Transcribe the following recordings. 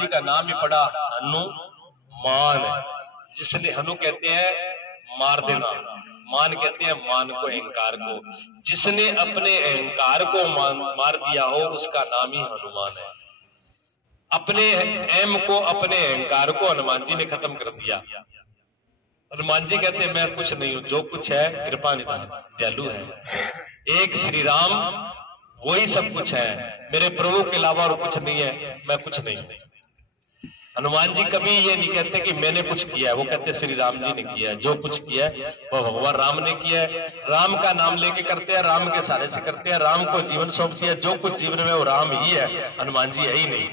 जी का नाम ही पड़ा हनुमान, जिसने हनु कहते हैं मार देना, मान कहते हैं मान को, अहंकार को। जिसने अपने अहंकार को मार दिया हो उसका नाम ही हनुमान है। अपने एम को, अपने अहंकार को हनुमान जी ने खत्म कर दिया। हनुमान जी कहते हैं मैं कुछ नहीं हूं, जो कुछ है कृपा निधान दयालु है। एक श्री राम वही सब कुछ है, मेरे प्रभु के अलावा और कुछ नहीं है, मैं कुछ नहीं हूं। हनुमान जी कभी ये नहीं कहते कि मैंने कुछ किया है, वो कहते श्री राम जी ने किया है। जो कुछ किया है वो भगवान राम ने किया है। राम का नाम लेके करते हैं, राम के सहारे से करते हैं, राम को जीवन सौंप दिया। जो कुछ जीवन में वो राम ही है, हनुमान जी है ही नहीं।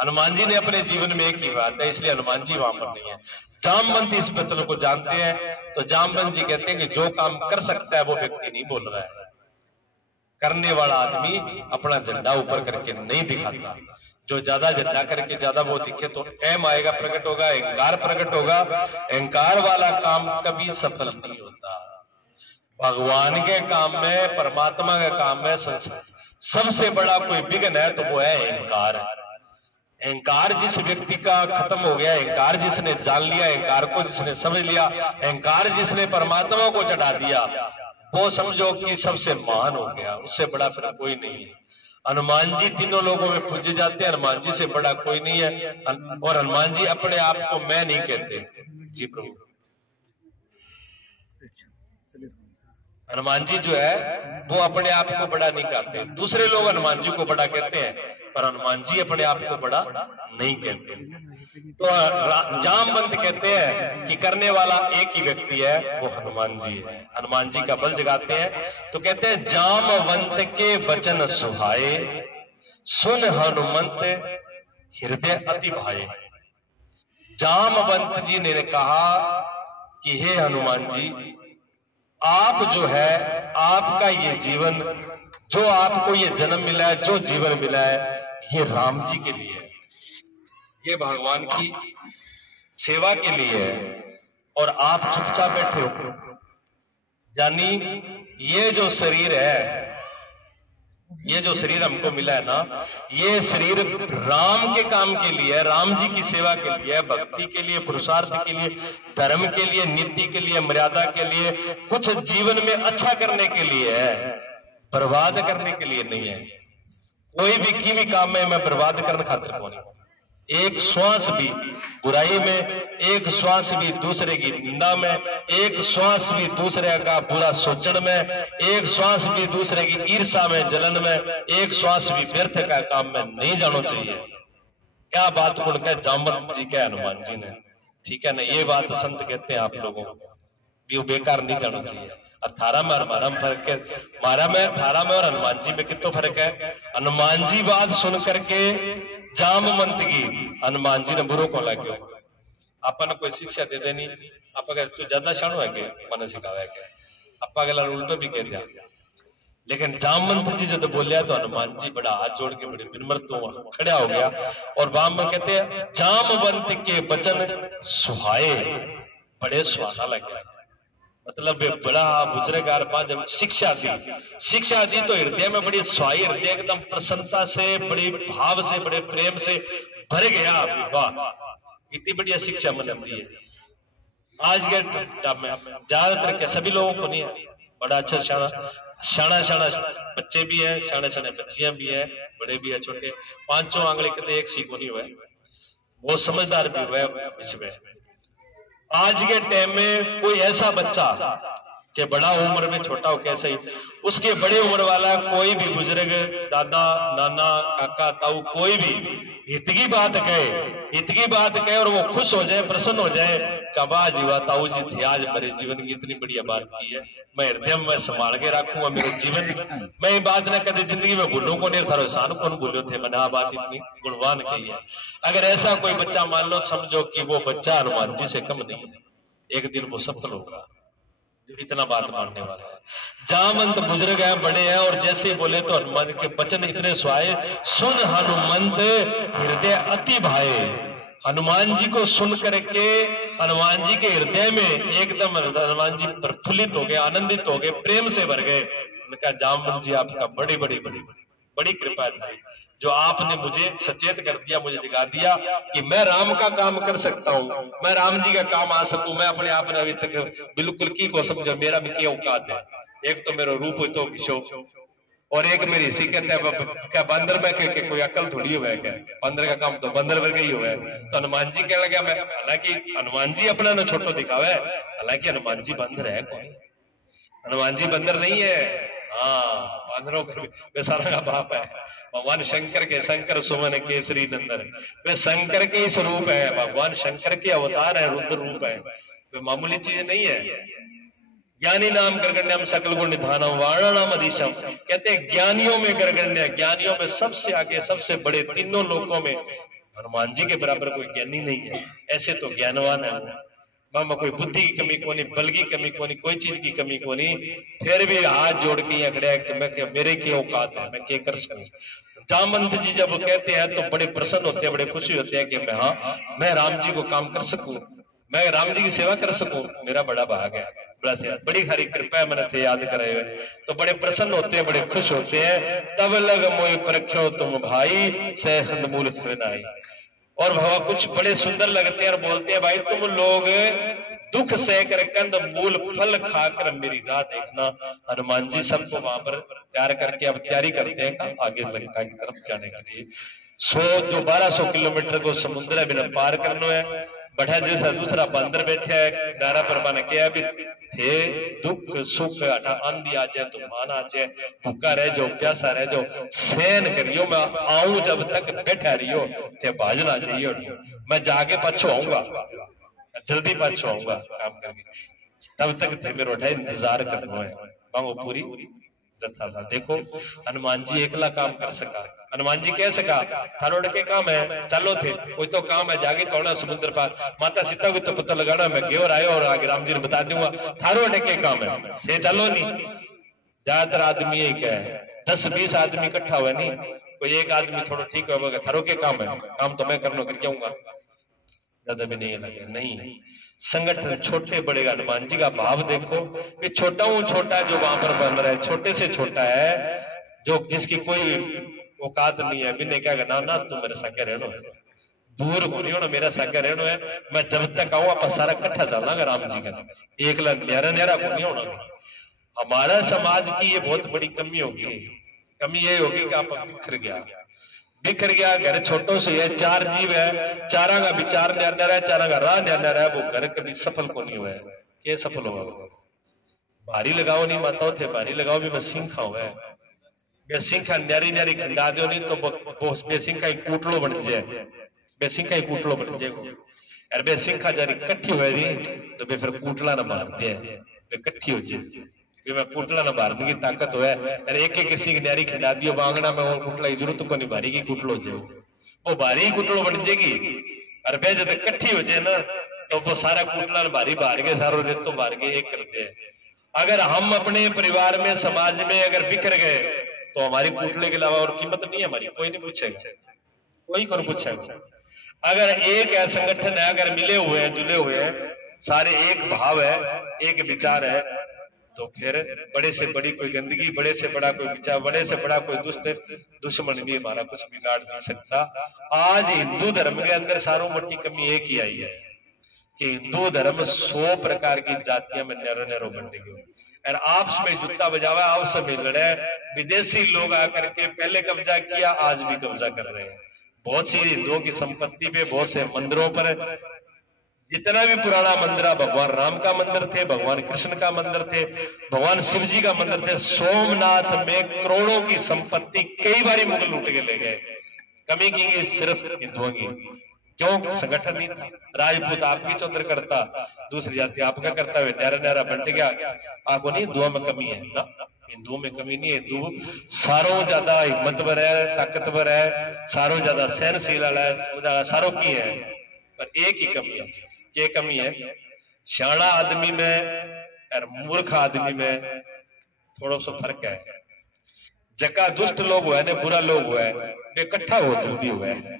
हनुमान जी ने अपने जीवन में एक ही बात है, इसलिए हनुमान जी वहां पर नहीं है। जामवंत इस वचन को जानते हैं, तो जामवंत जी कहते हैं कि जो काम कर सकता है वो व्यक्ति नहीं बोल रहा है। करने वाला आदमी अपना झंडा ऊपर करके नहीं दिखाता। जो ज्यादा झंडा करके ज्यादा वो दिखे तो एम आएगा, प्रकट होगा, अहंकार प्रकट होगा। अहंकार वाला काम कभी सफल नहीं होता। भगवान के काम में, परमात्मा के काम में सबसे बड़ा कोई विघ्न है तो वो है अहंकार। अहंकार जिस व्यक्ति का खत्म हो गया, अहंकार जिसने जान लिया, अहंकार को जिसने समझ लिया, अहंकार जिसने परमात्मा को चढ़ा दिया, वो समझो कि सबसे महान हो गया। उससे बड़ा फिर कोई नहीं है। हनुमान जी तीनों लोगों में पूजे जाते हैं, हनुमान जी से बड़ा कोई नहीं है। और हनुमान जी अपने आप को मैं नहीं कहते जी प्रभु। हनुमान जी जो है वो अपने आप को बड़ा नहीं कहते। दूसरे लोग हनुमान जी को बड़ा कहते हैं, पर हनुमान जी अपने आप को बड़ा नहीं कहते। तो जामवंत कहते हैं कि करने वाला एक ही व्यक्ति है, वो हनुमान जी है। हनुमान जी का बल जगाते हैं तो कहते हैं जामवंत के वचन सुहाए, सुन हनुमंत हृदय अति भाए। जामवंत जी ने कहा कि हे हनुमान जी, आप जो है, आपका ये जीवन, जो आपको ये जन्म मिला है, जो जीवन मिला है, ये राम जी के लिए है, ये भगवान की सेवा के लिए है। और आप चुपचाप बैठे हो। यानी ये जो शरीर है, ये जो शरीर हमको मिला है ना, ये शरीर राम के काम के लिए है, राम जी की सेवा के लिए है, भक्ति के लिए, पुरुषार्थ के लिए, धर्म के लिए, नीति के लिए, मर्यादा के लिए, कुछ जीवन में अच्छा करने के लिए है, बर्बाद करने के लिए नहीं है। कोई भी काम में मैं बर्बाद करने खातिर कौन नहीं। एक श्वास भी बुराई में, एक श्वास भी दूसरे की निंदा में, एक श्वास भी दूसरे का बुरा सोचने में, एक श्वास भी दूसरे की ईर्ष्या में, जलन में, एक श्वास भी व्यर्थ का काम में नहीं जाना चाहिए। क्या बात को कह जामवंत जी कह हनुमान जी ने, ठीक है ना। ये बात संत कहते हैं आप लोगों को भी, वो बेकार नहीं जाना चाहिए। अठारह में हमारा में फर्क है, हमारा में 18 में और हनुमान जी में कितना फर्क है। हनुमान जी बात सुन करके जामवंत की, हनुमान जी ने बुरो को लगे। अपन कोई शिक्षा दे देनी, आप अगर तू ज्यादा शाणो है के मन सिखावे के, आप अगला उल्टो भी कह दिया। लेकिन जामवंत जी जब बोलिया तो हनुमान जी बड़ा हाथ जोड़ के बड़े विनम्र तो खड़ा हो गया। और बाम में कहते हैं जामवंत के वचन सुहाए, बड़े सुहाना लगे। मतलब बड़ा बुजुर्गार जब शिक्षा दी तो हृदय में बड़ी स्वाई, हृदय एकदम प्रसन्नता से, बड़ी भाव से, बड़े प्रेम से भर गया। वाह, इतनी बढ़िया शिक्षा मिलती है। आज के टाइम में ज्यादातर क्या सभी लोगों को नहीं है। बड़ा अच्छा शाना बच्चे भी हैं, शाने बच्चियां भी हैं, बड़े भी है, छोटे, पांचों आंगले के एक सी को नहीं हुआ, वो समझदार भी हुआ इसमें। आज के टाइम में कोई ऐसा बच्चा चाहे बड़ा उम्र में छोटा हो कैसे ही, उसके बड़े उम्र वाला कोई भी बुजुर्ग, दादा, नाना, काका, ताऊ, कोई भी हित की बात कहे और वो खुश हो जाए, प्रसन्न हो जाए, कबा जीवा ताऊ जी थे आज मेरे जीवन की इतनी बढ़िया बात की है, मैं हृदय में संभाल के रखूंगा मेरे जीवन, मैं ये बात ना कदे जिंदगी में भूलू को नहीं, थारो एहसान कौन भूलो थे, मैंने बात इतनी गुणवान कही है। अगर ऐसा कोई बच्चा मान लो, समझो कि वो बच्चा हनुमान जी से कम नहीं है, एक दिन वो सफल होगा, इतना बात मानने वाला है। जामवंत बुजुर्ग है, बड़े हैं, और जैसे बोले तो हनुमान के वचन इतने सुहाए, सुन हनुमंत हृदय अति भाए। हनुमान जी को सुन करके हनुमान जी के हृदय में एकदम हनुमान जी प्रफुल्लित हो गए, आनंदित हो गए, प्रेम से भर गए। उनका जामवंत जी आपका बड़ी बड़ी कृपा है जो आपने मुझे सचेत कर दिया, मुझे जगा दिया कि मैं राम का काम कर सकता हूं, मैं राम जी का काम आ सकूं। मैं अपने आप ने अभी तक बिल्कुल की को समझो मेरा भी क्या औकात है। एक तो मेरा रूप तो किशो और एक मेरी इसी कहते हैं क्या बंदर में के कोई अकल थोड़ी हुआ है क्या, बंदर का काम तो बंदर वर्ग ही हुआ है। तो हनुमान जी कहने लगा मैं, हालांकि हनुमान जी अपना न छोटो दिखावे, हालांकि हनुमान जी बंदर है कौन, हनुमान जी बंदर नहीं है। हाँ, बंदरों का वे सारा का बाप है। भगवान शंकर के शंकर सुमन केसरी नंदन, वे शंकर के ही स्वरूप है, भगवान शंकर के अवतार है, रुद्र रूप है, वे मामूली चीज नहीं है। ज्ञानी नाम गर्गण्यम सकल गुण निधानम वाणा नाम अधीशम, कहते हैं ज्ञानियों में गर्गण्य, ज्ञानियों में सबसे आगे सबसे बड़े, तीनों लोकों में हनुमान जी के बराबर कोई ज्ञानी नहीं है। ऐसे तो ज्ञानवान है मामा, कोई बुद्धि की कमी को नहीं, बल की कमी को नहीं, कोई चीज की कमी को नहीं, फिर भी हाथ जोड़ के यहाँ खड़े कि मैं मेरे की औकात है, मैं क्या कर सकूं। जामवंत जी जब कहते हैं तो बड़े प्रसन्न होते हैं, बड़े खुशी होते हैं कि मैं, हाँ मैं राम जी को काम कर सकूं, मैं राम जी की सेवा कर सकूं, मेरा बड़ा भाग है, बड़ी हरी कृपा है मैंने थे याद कराए हुए। तो बड़े प्रसन्न होते हैं, बड़े खुश होते हैं। तब लग मोय परख्यो तुम भाई सह मूल खनाई, और भवा कुछ बड़े सुंदर लगते हैं और बोलते हैं भाई तुम लोग दुख सहकर कंद मूल फल खाकर मेरी राह देखना। हनुमान जी सबको वहां पर तैयार करके अब तैयारी करते हैं आगे लंका की तरफ जाने के लिए। 1200 किलोमीटर को समुद्र है बिना पार करना है। बढ़ा जैसा दूसरा बंदर बैठा है, नारा परबा ने कहा भी थे दुख सुख हटा आंधी आ जाए तूफान आ जाए, भूखा रह जाओ प्यासा रह जाओ, सहन करियो, मैं आऊं जब तक बैठा रहियो, थे भाजना जाइयो, मैं जाके पाछो आऊंगा, जल्दी पाछो आऊंगा काम करके, तब तक थे मेरे उठा इंतजार करना है। मांगो पूरी जथा था। देखो हनुमान जी एकला काम कर सका, हनुमान जी कह सका थारोड़ के काम है चलो थे, कोई तो काम है जागे तोड़ना समुद्र पार, माता सीता को तो पता लगाना, मैं गेवर आयो और आगे राम जी ने बता दूंगा थारोड़ के काम है से चलो नहीं। ज्यादातर आदमी एक है, 10-20 आदमी इकट्ठा हुआ नहीं, कोई एक आदमी थोड़ा ठीक होगा थारो के काम है, काम तो मैं करना करके आऊंगा, ज्यादा भी नहीं लगे नहीं। संगठन छोटे बड़े, हनुमान जी का भाव देखो, ये छोटा हूं छोटा जो वहां पर बन रहा है, छोटे से छोटा है जो जिसकी कोई औकात नहीं है, बिना क्या ना ना तू मेरे साथ रहना है, दूर हो रही हो ना मेरा सागर रहना है, मैं जब तक आऊं आप सारा इकट्ठा चलांगा राम जी का, एक न्यारा न्यारा को नहीं होना। हमारा समाज की ये बहुत बड़ी कमी होगी, कमी ये होगी कि आप बिखर गया, घर छोटो से है, 4 जीव है, चारा का विचार न्यारा है, चारा का राह न्यारा है, वो घर कभी सफल को नहीं हुआ है। ये सफल होगा भारी लगाओ नहीं माताओं थे, भारी लगाओ भी मैं सिंखा हुआ है, मैं सिंखा न्यारी न्यारी खंडा दो नहीं तो बेसिंखा ही कूटलो बन जाए, बेसिंखा ही कूटलो बन जाएगा। और बेसिंखा जारी कट्ठी हुए नहीं तो बे फिर कूटला ना मारते हैं, वे कट्ठी हो जाए, मैं कुटला ना मारने की ताकत है, अरे एक किसी की न्यारी खिला दियो बांगड़ा में, और कुटला की जरूरत को नहीं, भारी की कुटलो जाओ, वो भारी कुटलो बन जाएगी। और बे जब इकट्ठी हो जाए ना तो वो सारा कुटला भारी बाहर के सारो रेत तो बाहर के एक करते हैं। अगर हम अपने परिवार में समाज में अगर बिखर गए तो हमारी कुटले के अलावा और कीमत नहीं है हमारी, कोई नहीं पूछेगा, कोई कौन पूछेगा। अगर एक है संगठन है, अगर मिले हुए हैं जुले हुए हैं, सारे एक भाव है, एक विचार है, तो फिर बड़े से बड़ी कोई गंदगी, बड़े से बड़ा कोई विचार, बड़े से बड़ा कोई दुश्मन भी हमारा कुछ बिगाड़ नहीं सकता। आज हिंदू धर्म के अंदर सारों मोटी कमी एक ही आई है कि हिंदू धर्म 100 प्रकार की जातियां में नैरो नैरो बन गई, और आपस में जूता बजावा, आपस में लड़े, विदेशी लोग आकर के पहले कब्जा किया, आज भी कब्जा कर रहे हैं। बहुत सी हिंदुओं की संपत्ति पे, बहुत से मंदिरों पर, जितना भी पुराना मंदिर, भगवान राम का मंदिर थे, भगवान कृष्ण का मंदिर थे, भगवान शिव जी का मंदिर थे, सोमनाथ में करोड़ों की संपत्ति कई बार मुगल लूट के ले गए, कमी की गई सिर्फ हिंदुओं की, क्यों संगठन नहीं था। राजपूत आपकी चौधर करता, दूसरी जाति आपका करता हुए न्यारा न्यारा बंट गया, आपको नहीं हिंदुओं में कमी है ना, हिंदुओं में कमी नहीं है, हिंदू सारों ज्यादा हिम्मतवर है, ताकतवर है, सारों ज्यादा सहनशील है, सारों की है, पर एक ही कमी है, क्या कमी है, सियाणा आदमी में और मूर्ख आदमी में थोड़ा सा फर्क है। जका दुष्ट लोग हुआ है, बुरा लोग हुआ है, वे इकट्ठा हो जल्दी हुआ है,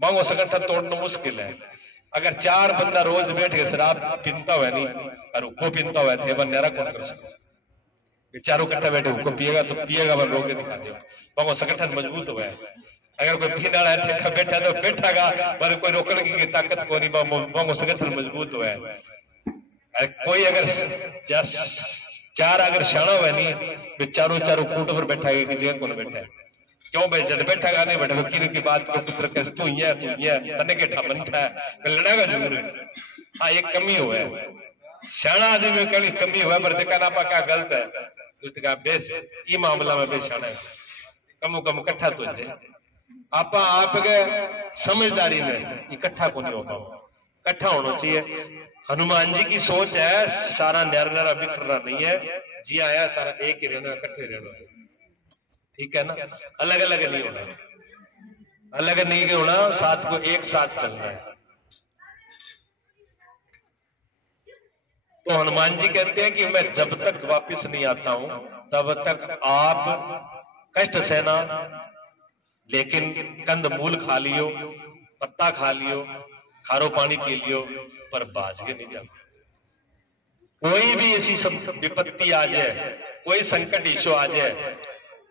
मांगो संगठन तोड़ना मुश्किल है। अगर 4 बंदा रोज बैठ के शराब पीता हुआ नहीं और को पीता हुआ थे, वह न्यारा कौन कर सकता, चारों कट्ठा बैठे हुक्म पिएगा तो पिएगा, वह रोके दिखा देगा, वह संगठन मजबूत हुआ है। अगर कोई पीने वाला है बैठा तो बैठागा, पर कोई रोकने की ताकत को नहीं, वह संगठन मजबूत हुआ है। कोई अगर चार अगर शाणा हुआ नहीं, चारों चारों कूट पर बैठा है, जगह कौन बैठा है, क्यों भाई जब बैठा गा नहीं बैठा वकील की बात को पुत्र कैसे तू ही है तने के ठा मन था लड़ेगा जरूर है। हाँ एक कमी हुआ है, शाणा आदमी में कमी हुआ, पर जका नापा क्या गलत है उसने कहा बेस ये मामला में बेस शाणा है, कमो कम इकट्ठा तो जाए आप समझदारी में इकट्ठा को नहीं हो पाओ, इकट्ठा होना चाहिए। हनुमान जी की सोच है सारा न्यारा न्यारा बिखरना नहीं है, जी आया सारा एक ही रहना, इकट्ठे रहना, ठीक है ना, अलग अलग नहीं होना, अलग नहीं होना, साथ को एक साथ चलना है। तो हनुमान जी कहते हैं कि मैं जब तक वापस नहीं आता हूं तब तक आप कष्ट सहना, लेकिन कंद मूल खा लियो, पत्ता खा लियो, खारो पानी पी लियो, पर बाज के नहीं जाना। कोई भी ऐसी सब विपत्ति आ जाए, कोई संकट इशू आ जाए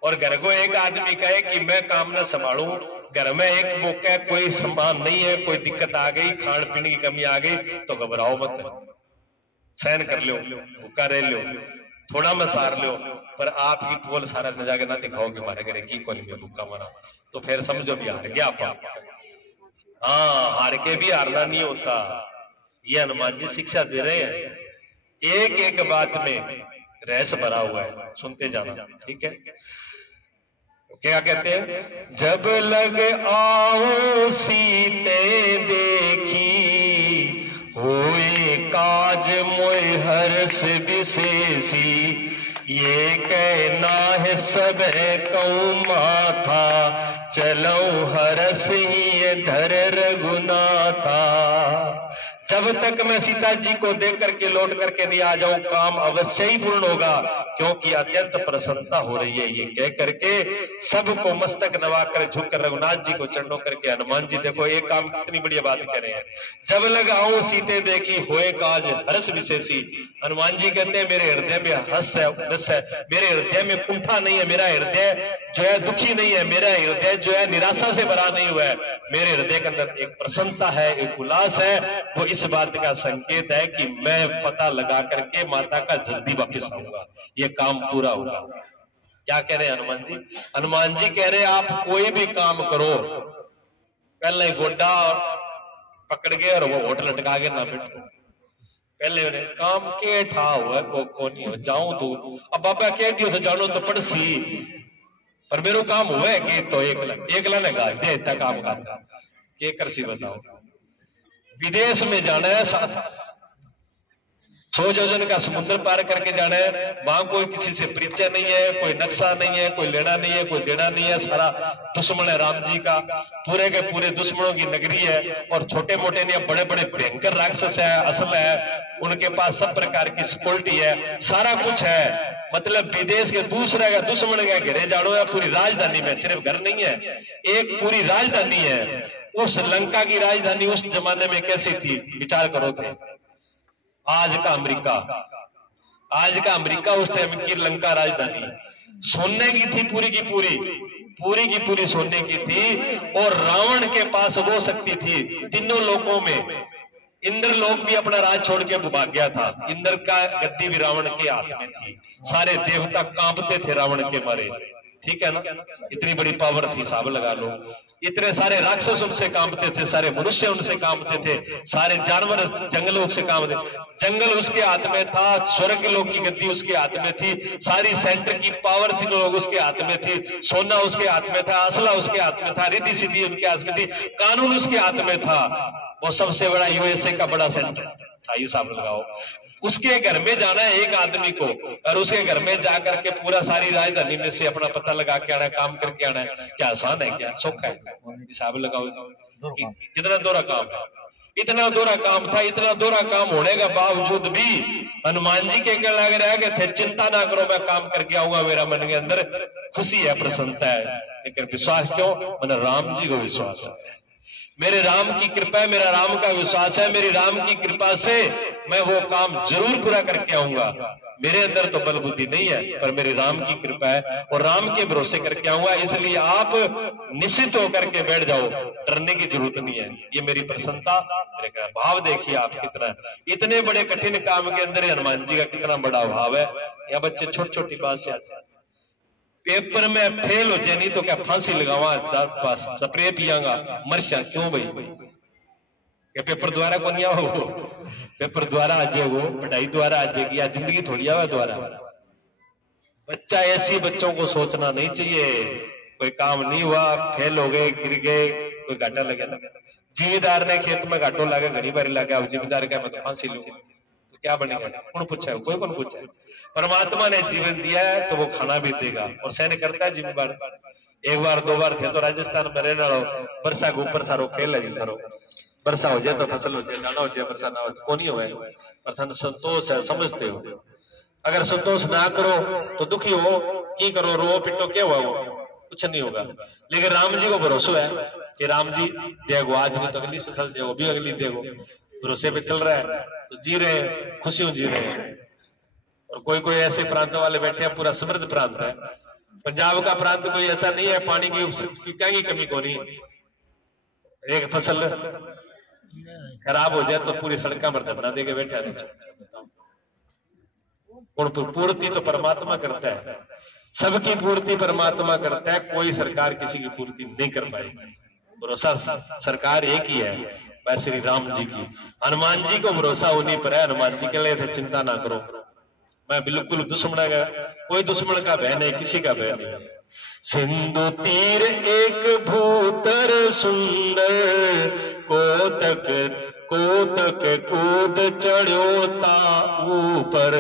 और घर को एक आदमी कहे कि मैं काम न संभालूं, घर में एक मौका कोई सम्मान नहीं है, कोई दिक्कत आ गई, खान पीने की कमी आ गई, तो घबराओ मत, सहन कर लो, भूखा रह लो, थोड़ा में सार लो, पर आपकी पोल सारा न जाके ना दिखाओ कि हमारे घरे की कोई में भूखा मरा, तो फिर समझो भी हार गया आप। हाँ हार के भी हारना नहीं होता, ये हनुमान जी शिक्षा दे रहे हैं, एक एक बात में रहस्य भरा हुआ है, सुनते जाना, ठीक है। क्या कहते हैं, जब लग आओ सीते देखी, होए काज मोय हर्ष विशेषी, ये कहना है सब कहूं माथा, चलो हरस ही धर रघुनाथा। जब तक मैं सीता जी को देख करके लौट करके नहीं आ जाऊं, काम अवश्य ही पूर्ण होगा, क्योंकि अत्यंत प्रसन्नता हो रही है। ये कह करके सबको मस्तक नवाकर झुककर रघुनाथ जी को चरणों करके हनुमान जी देखो एक काम कितनी बढ़िया बात कह रहे हैं, जब लग आऊं सीते देखी होए काज हर्ष विशेषी। हनुमान जी कहते हैं मेरे हृदय में हर्ष है, मेरे हृदय में कुंठा नहीं है, मेरा हृदय जो है दुखी नहीं है, मेरा हृदय जो है निराशा से भरा नहीं हुआ है, मेरे हृदय के अंदर एक प्रसन्नता है, एक उल्लास है। वो इस बात का संकेत है कि मैं पता लगा करके माता का जल्दी वापस आऊंगा, ये काम पूरा होगा। क्या कह रहे हैं हनुमान जी? हनुमान जी कह रहे हैं आप कोई भी काम करो, पहले गोड्डा पकड़ के और वो होटल लटका के ना बैठो, पहले काम के ठा हुआ को नहीं हो जाऊं तो अब बाबा कह दियो तो जानो तो पड़सी, पर मेरे काम हुआ है कि तो एक लाने गा दे इतना काम करता के कर सी बताओ। विदेश में जाना है, 100 योजन का समुद्र पार करके जाना है, वहां कोई किसी से परिचय नहीं है, कोई नक्शा नहीं है, कोई लेना नहीं है, कोई देना नहीं है, सारा दुश्मन है राम जी का, पूरे के पूरे दुश्मनों की नगरी है, और छोटे मोटे नहीं बड़े बड़े भयंकर राक्षस है, असल है, उनके पास सब प्रकार की सिक्योरिटी है, सारा कुछ है। मतलब विदेश के दूसरे का दुश्मन का घेरे जानो है, पूरी राजधानी में, सिर्फ घर नहीं है, एक पूरी राजधानी है। उस लंका की राजधानी उस जमाने में कैसी थी विचार करो थे, आज का अमेरिका उस टाइम की लंका राजधानी सोने की थी, पूरी की पूरी सोने की थी, और रावण के पास वो शक्ति थी तीनों लोकों में। इंद्र लोक भी अपना राज छोड़ के भाग गया था, इंद्र का गद्दी भी रावण के हाथ में थी, सारे देवता कांपते थे रावण के मारे, ठीक है ना, इतनी बड़ी पावर थी, हिसाब लगा लो। इतने सारे राक्षस उनसे कांपते थे, सारे मनुष्य उनसे कांपते थे, सारे जानवर जंगलों से कांपते, जंगल उसके हाथ में था, स्वर्ग लोक की गद्दी उसके हाथ में थी, सारी सेंटर की पावर थी लोग उसके हाथ में थी, सोना उसके हाथ में था, असला उसके हाथ में था, रिद्धि सिद्धि उनके हाथ में थी, कानून उसके हाथ में था, वो सबसे बड़ा यूएसए का बड़ा सेंटर था, हिसाब लगाओ। उसके घर में जाना है एक आदमी को, और उसके घर में जाकर के पूरा सारी राजधानी में से अपना पता लगा के आना है, काम करके आना है, क्या आसान है, क्या सौखा है? हिसाब लगाओ कितना दोहरा काम है, इतना दोहरा काम था। इतना दोहरा काम होने के बावजूद भी हनुमान जी के क्या लग रहा है कि थे चिंता ना करो, मैं काम करके आऊंगा, मेरा मन के अंदर खुशी है, प्रसन्नता है, लेकिन विश्वास क्यों? मैंने राम जी को विश्वास है, मेरे राम की कृपा है, मेरा राम का विश्वास है, मेरी राम की कृपा से मैं वो काम जरूर पूरा करके आऊंगा। मेरे अंदर तो बल बुद्धि नहीं है, पर मेरी राम की कृपा है और राम के भरोसे करके आऊंगा। इसलिए आप निश्चित होकर के बैठ जाओ, डरने की जरूरत नहीं है। ये मेरी प्रसन्नता, मेरे भाव देखिए आप कितना, इतने बड़े कठिन काम के अंदर हनुमान जी का कितना बड़ा भाव है। या बच्चे छोटी छोटी बात से आते हैं, पेपर में फेल हो जाए नहीं तो क्या फांसी लगावा, पास स्प्रे पियांगा, मरशा क्यों भाई? क्या पेपर द्वारा को नहीं आओ? पेपर द्वारा आ जाएगो, पढ़ाई द्वारा आ जाएगी, या जिंदगी थोड़ी आवे द्वारा। बच्चा ऐसी बच्चों को सोचना नहीं चाहिए, कोई काम नहीं हुआ, फेल हो गए, गिर गए, कोई घाटा लगे ना। जिम्मेदार ने खेत में घाटो लागे, घड़ी बारी लागे, अब जिम्मेदार क्या मैं तो फांसी लूं, तो क्या बनेगा? कौन पूछा है? कोई कौन पूछा है? परमात्मा ने जीवन दिया है तो वो खाना भी देगा और सहन करता है जिम्मेदार। एक बार दो बार थे तो राजस्थान में रहने वालों, वर्षा के ऊपर सारो खेल है जिधरो, वर्षा हो जाए तो फसल हो जाए, दाना हो जाए, वर्षा ना हो तो कौन ही हुआ है। पर थन संतोष है, समझते हो। अगर संतोष ना करो तो दुखी हो, की करो, रो पिटो, क्या हुआ? वो कुछ नहीं होगा। लेकिन राम जी को भरोसा है कि राम जी देखो आज नहीं तो अगली फसल देखो, भी अगली देखो, भरोसे पे चल रहा है तो जी रहे, खुशियों जी रहे हैं। और कोई कोई ऐसे प्रांत वाले बैठे हैं, पूरा समृद्ध प्रांत है। पंजाब का प्रांत कोई ऐसा नहीं है पानी की क्या की कमी को नहीं, एक फसल खराब हो जाए तो पूरी सड़क पर धरना देके बैठे रहे। पूर्ति तो परमात्मा करता है, सबकी पूर्ति परमात्मा करता है, कोई सरकार किसी की पूर्ति नहीं कर पाएगी। भरोसा सरकार एक ही है, वह श्री राम जी की। हनुमान जी को भरोसा उन्हीं पर है। हनुमान जी के लिए थे चिंता ना करो, मैं बिल्कुल दुश्मन का, कोई दुश्मन का भय नहीं, किसी का भय नहीं। सिंधु तीर एक भूतर सुंदर, कोतक कोतक कूद चढ़ो ता ऊपर,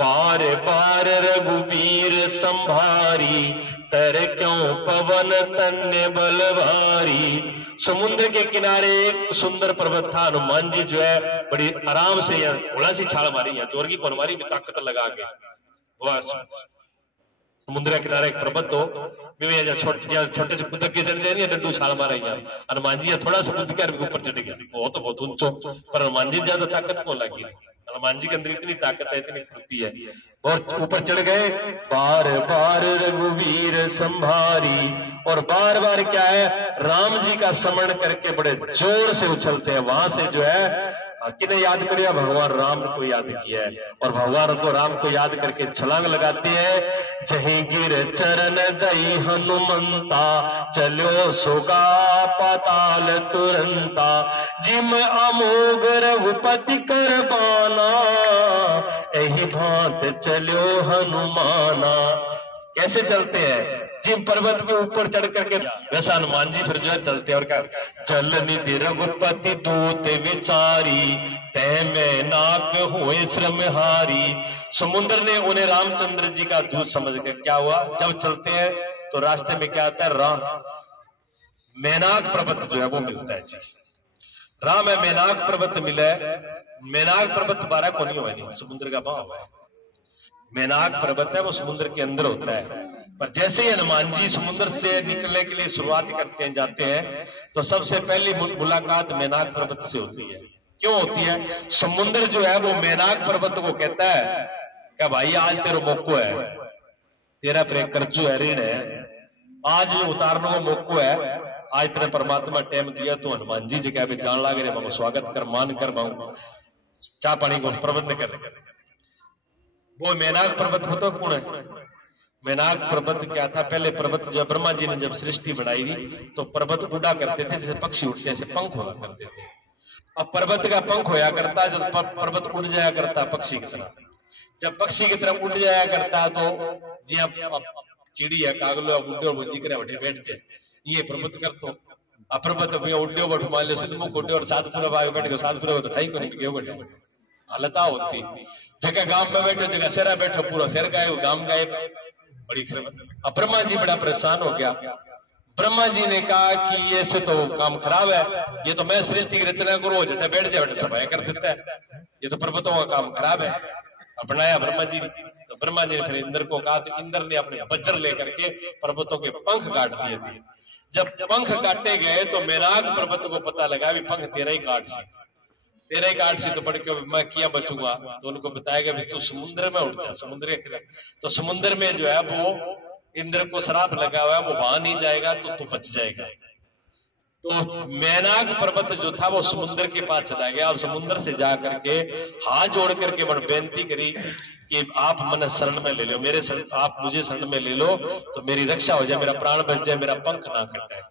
बार बार रघुवीर संभारी, तर क्यों पवन तन्य बलवारी। समुद्र के किनारे एक सुंदर पर्वत था। हनुमान जी जो है बड़ी आराम से थोड़ा सी छाल मारी है, जोर की कौन मारी, ताकत लगा के। समुद्र के किनारे एक पर्वत हो, छोटे से कुदक के चढ़ जाए, डंडू छाल मारा। हनुमान जी थोड़ा सा कूद के ऊपर चढ़ गया, वो तो बहुत ऊंचो, पर हनुमान जी ज्यादा ताकत को लगी। हनुमान जी के अंदर इतनी ताकत है, इतनी फुर्ती है, बहुत ऊपर चढ़ गए। बार बार रघुवीर संभारी, और बार बार क्या है, राम जी का स्मरण करके बड़े जोर से उछलते हैं। वहां से जो है किन्हें याद करिए, भगवान राम को याद किया है, और भगवान को राम को याद करके छलांग लगाते हैं। जहीं गिर चरण दई हनुमंता, चलो सोगा पाताल तुरंता, जिम अमोघ रघुपति कर बाना, यही भांत चलो हनुमाना। कैसे चलते हैं? जिम पर्वत के ऊपर चढ़ करके, वैसा हनुमान जी फिर जो है चलते हैं। और क्या, जल निधि रघुपति दूत विचारी, तय में नाक हुए श्रमहारी। समुद्र ने उन्हें रामचंद्र जी का दूत समझ के, क्या हुआ, जब चलते हैं तो रास्ते में क्या आता है, राम मैनाक पर्वत जो है वो मिलता है जी। राम है मैनाक पर्वत मिला है। मैनाक पर्वत 12 कोनियों में नहीं, समुद्र का भाव है। मैनाक पर्वत है वो समुद्र के अंदर होता है। पर जैसे ही हनुमान जी समुद्र से निकलने के लिए शुरुआत करते हैं, जाते हैं, तो सबसे पहली मुलाकात मैनाक पर्वत से होती है। क्यों होती है? समुद्र जो है वो मैनाक पर्वत को कहता है क्या भाई आज तेरा मौको है, तेरा कर्जो है, ऋण है, आज उतारने को मौको है, आज तेरे परमात्मा टाइम दिया, तो हनुमान जी जगह पे जान लागे रे, स्वागत कर, मान कर, चाह पानी को प्रबंध कर। वो मैनाक पर्वत होता कौन है? मैनाक पर्वत क्या था, पहले पर्वत जो ब्रह्मा जी ने जब सृष्टि बनाई थी तो पर्वत उड़ा करते थे, जैसे पक्षी उड़ते ऐसे पंख हुआ करते थे। अब पर्वत का पंख होया करता, जब पर्वत उड़ जाया करता पक्षी की तरह, जब पक्षी की तरह उड़ जाया करता तो जी चिड़ी है, कागलो उड्डो बुझी करे बैठे बैठ जाए, ये पर्वत कर तो अपर्वत उड्डो बैठ मान लो सिद्धमुख उड्डो और सातपुरा आगे बैठ गए, सातपुरा तो ठाई को नहीं गए बैठे, हालता होती। जगह गांव में बैठो, जगह शहरा बैठो, पूरा शहर गायब, गांव गायब, बड़ी अब ब्रह्मा जी बड़ा परेशान हो गया। ब्रह्मा जी ने कहा कि ऐसे तो काम खराब है, ये तो मैं सृष्टि की रचना करूं, जैसे बैठ जाए सफाई कर देता है, ये तो पर्वतों का काम खराब है। अपनाया ब्रह्मा जी, तो ब्रह्मा जी ने फिर इंद्र को कहा, तो इंद्र ने अपने वज्र लेकर के पर्वतों के पंख काट दिए थे। जब पंख काटे गए तो मैनाक पर्वत को पता लगा भी पंख तेरा ही काट सी, तेरे एक 8 सी तो पढ़ के मैं किया बचूंगा, तो उनको बताया गया तू समुद्र में उठ जा, समुद्र के किनारे। तो समुद्र में जो है वो इंद्र को श्राप लगा हुआ है, वो वहां नहीं जाएगा तो तू बच जाएगा। तो मैनाक पर्वत जो था वो समुद्र के पास चला गया और समुद्र से जा करके हाथ जोड़ करके बड़ बेनती करी कि आप मन शरण में ले लो, मेरे शरण, आप मुझे शरण में ले लो तो मेरी रक्षा हो जाए, मेरा प्राण बच जाए, मेरा पंख ना कटे।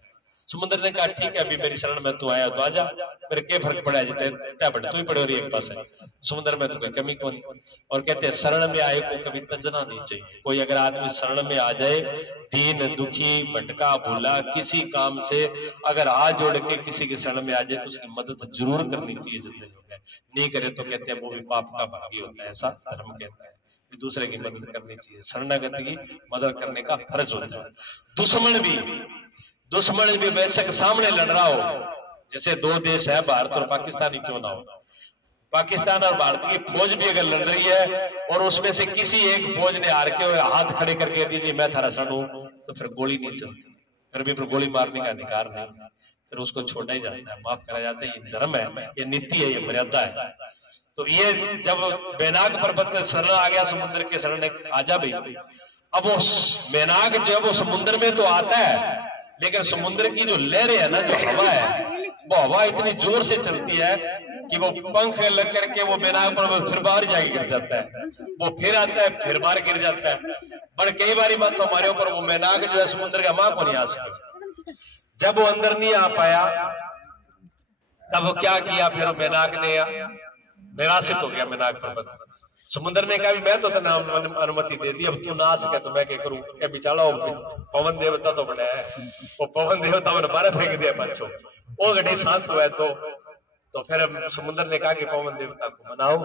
समुद्र ने कहा ठीक है, अभी मेरी शरण में तू आया तो आजा, मेरे क्या फर्क पड़ा है, तू ही पड़े और एक पास है, समुद्र में तो कोई कमी कौन। और कहते हैं शरण में आए को कभी तजना नहीं चाहिए। कोई अगर आदमी शरण में आ जाए, दीन दुखी भटका भूला किसी काम से अगर हाथ जोड़ के किसी के शरण में आ जाए तो उसकी मदद जरूर करनी चाहिए, जितने लोग हैं नहीं करे तो कहते हैं वो भी पाप का भागी होता है, ऐसा धर्म कहता है। दूसरे की मदद करनी चाहिए, शरणागत की मदद करने का फर्ज होता है। दुश्मन भी बेशक सामने लड़ रहा हो, जैसे दो देश है भारत और पाकिस्तान ही क्यों ना हो, पाकिस्तान और भारत की फौज भी अगर लड़ रही है और उसमें से किसी एक फौज ने हार के हाथ खड़े करके दीजिए मैं थारा सन हूं, तो फिर गोली नहीं चलती, फिर भी फिर गोली मारने का अधिकार नहीं, फिर उसको छोड़ा ही जाता है, माफ करा जाता है। ये धर्म है, ये नीति है, ये मर्यादा है। तो ये जब मैनाक पर्वत शरण आ गया समुद्र के शरण, आजा भाई। अब वो मैनाक जो है वो समुद्र में तो आता है, लेकिन समुद्र की जो लहरें है ना, जो हवा है, वो हवा इतनी जोर से चलती है कि वो पंख लग करके वो मैनाक पर्वत फिर बाहर जाके गिर जाता है, वो फिर आता है फिर बाहर गिर जाता है। पर कई बारी बात तो हमारे ऊपर वो मैनाक जो है समुद्र का मां को नहीं आ सके। जब वो अंदर नहीं आ पाया तब वो क्या किया, फिर मैनाक ने निराशित हो गया मैनाक पर्वत। समुद्र ने कहा मैं तो तना अनुमति दे दी, अब तू ना आ सके तो मैं क्या करूं, क्या बिचारा पवन देवता तो बना है, वो पवन देवता मैंने बारह फेंक दिया पांचो, वो गड्ढे शांत हुआ है। तो फिर समुद्र ने कहा कि पवन देवता को मनाओ।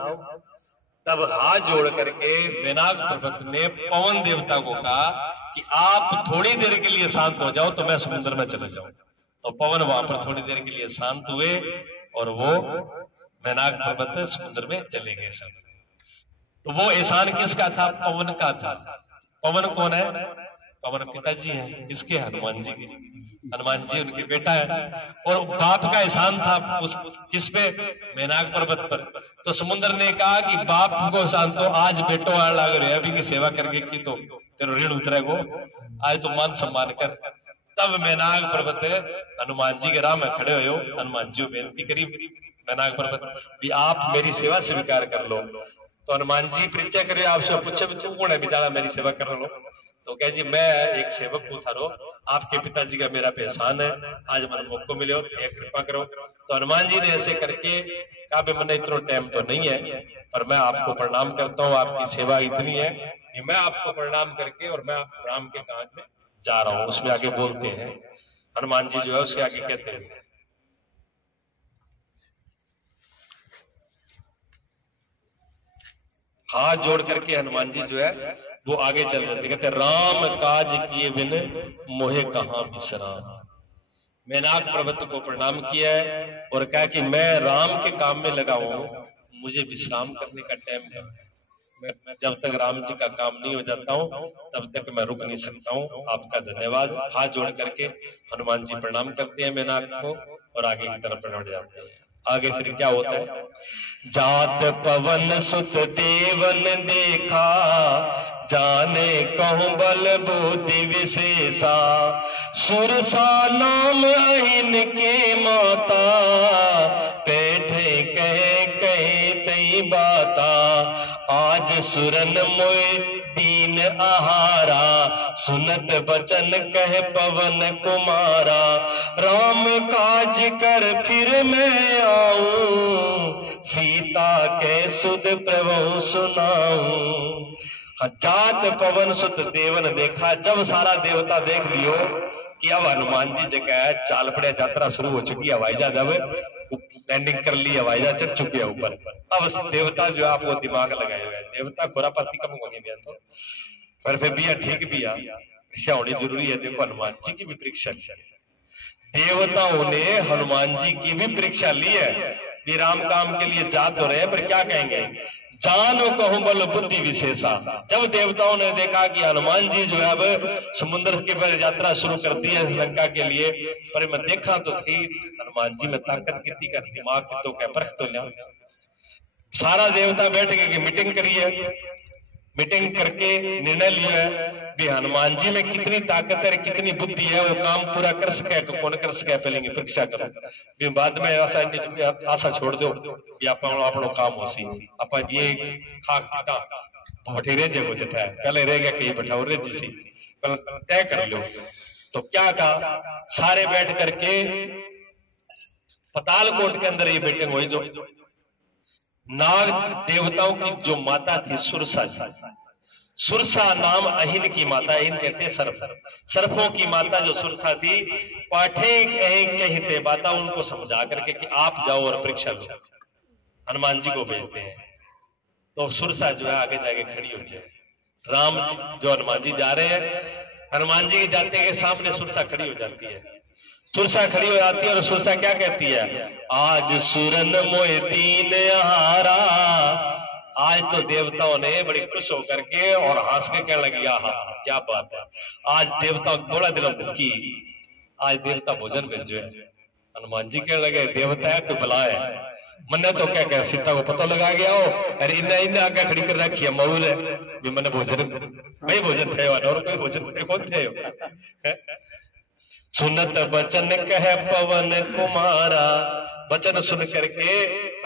तब हाथ जोड़ करके मैनाक पर्वत ने पवन देवता को कहा कि आप थोड़ी देर के लिए शांत हो जाओ तो मैं समुद्र में चले जाऊं। तो पवन वहां पर थोड़ी देर के लिए शांत हुए और वो मैनाक पर्वत समुद्र में चले गए सब। तो वो एहसान किसका था? पवन का था। पवन कौन है? पवन पिताजी हैं, किसके? हनुमान जी के। हनुमान जी उनके बेटा है और बाप का एहसान था उस किस पे? मैनाक पर्वत पर। तो समुद्र ने कहा कि बाप को एहसान तो आज बेटो आने लग रहे, अभी की सेवा करके की तो तेरे ऋण उतरेगो, आज तो मान सम्मान कर। तब मैनाक पर्वत हनुमान जी के राह में खड़े हो, हनुमान जी बेनती करी मैनाक पर्वत भी आप मेरी सेवा स्वीकार कर लो। तो हनुमान जी परिचय करे, आपसे पूछे भी तू कौन है बेचारा मेरी सेवा कर लो। तो कहे जी मैं एक सेवक हूँ थारो, आपके पिताजी का मेरा पे एहसान है, आज मन मौको मिले हो कृपा करो। तो हनुमान जी ने ऐसे करके कहा भी मैंने इतना टाइम तो नहीं है पर मैं आपको प्रणाम करता हूँ, आपकी सेवा इतनी है कि मैं आपको प्रणाम करके और मैं राम के काज में जा रहा हूँ। उसमें आगे बोलते हैं हनुमान जी जो है उसके आगे कहते हैं हाथ जोड़ करके हनुमान जी जो है वो आगे चल जाते, कहते राम काज किए बिन मोहे कहां विश्राम। मैनाक पर्वत को प्रणाम किया है और कहा कि मैं राम के काम में लगा हूं, मुझे विश्राम करने का टाइम है, मैं जब तक राम जी का काम नहीं हो जाता हूं तब तक मैं रुक नहीं सकता हूं। आपका धन्यवाद। हाथ जोड़ करके हनुमान जी प्रणाम करते हैं मैनाक को और आगे की तरफ बढ़ जाते हैं। आगे फिर क्या होता है? जात पवन सुत देवन देखा, जाने कहूं बल बुद्धि विशेषा, सुरसा नाम अहिन के माता, बैठे कहे कहे तई बाता, आज सुरन मोय दीन आहारा, सुनत बचन कह पवन कुमारा, राम काज कर फिर मैं आऊं, सीता के सुध प्रभु सुनाऊं। जात पवन सुत देवन देखा, जब सारा देवता देख लियो कि अब हनुमान जी जगह चाल पड़े, यात्रा शुरू हो चुकी है, हवाई जहाज अब लैंडिंग कर ली, हवाई जहाज चढ़ चुकी है ऊपर। अब देवता जो है आपको दिमाग लगाए हुए, देवता खुरापाती कम होगी भी तो पर फिर भी ठीक भी आ परीक्षा होनी जरूरी है। देखो हनुमान जी की भी परीक्षा ली है, देवताओं ने हनुमान जी की भी परीक्षा ली है। ये राम काम के लिए जा तो रहे पर क्या कहेंगे? जानो कहूं बल बुद्धि विशेषा। जब देवताओं ने देखा कि हनुमान जी जो है अब समुद्र के पर यात्रा शुरू कर दी है लंका के लिए, पर मैं देखा तो थी हनुमान जी में ताकत कितनी कर, दिमाग की तो क्या परख तो लिया। सारा देवता बैठ के मीटिंग करी है, मीटिंग करके निर्णय लिया है कि हनुमान जी में कितनी ताकत है, कितनी बुद्धि है, वो काम पूरा कर सके तो कौन कर सके, पहले परीक्षा करो, बाद में आशा छोड़ दो अपनो काम हो सी आप ये खाक बठेरे जे हो जाता है, पहले रह गया कहीं बैठाओ रे जिसी तय कर लो। तो क्या कहा, सारे बैठ करके पतालकोट के अंदर ये मीटिंग हुई। जो नाग देवताओं की जो माता थी सुरसा, सुरसा नाम अहिन की माता, अहिन कहते हैं सर्प, सर्पों की माता जो सुरसा थी, पाठे कहीं थे बाता, उनको समझा करके कि आप जाओ और परीक्षा लो, हनुमान जी को भेजते हैं। तो सुरसा जो है आगे जाके खड़ी हो जाए, राम जो हनुमान जी जा रहे हैं, हनुमान जी के जाते के सामने सुरसा खड़ी हो जाती है। सुरसा खड़ी हो जाती है और सुरसा क्या कहती है, आज सुरन मोए दीन हारा। आज तो देवताओं ने बड़ी खुश होकर के और हंस के कहने लगी, आहा क्या बात है, आज देवता बड़ा दिनों भूखी, आज देवता भोजन भेजो है। हनुमान जी कहने लगे, देवता है कोई भला है, मैंने तो क्या कह सीता को पता लगा गया हो, अरे इन्हें आगे खड़ी कर रखी है मऊल है भी मैंने भोजन भाई भोजन थे और कोई भोजन कौन थे हो? सुनत बचन कह पवन कुमारा, वचन सुन करके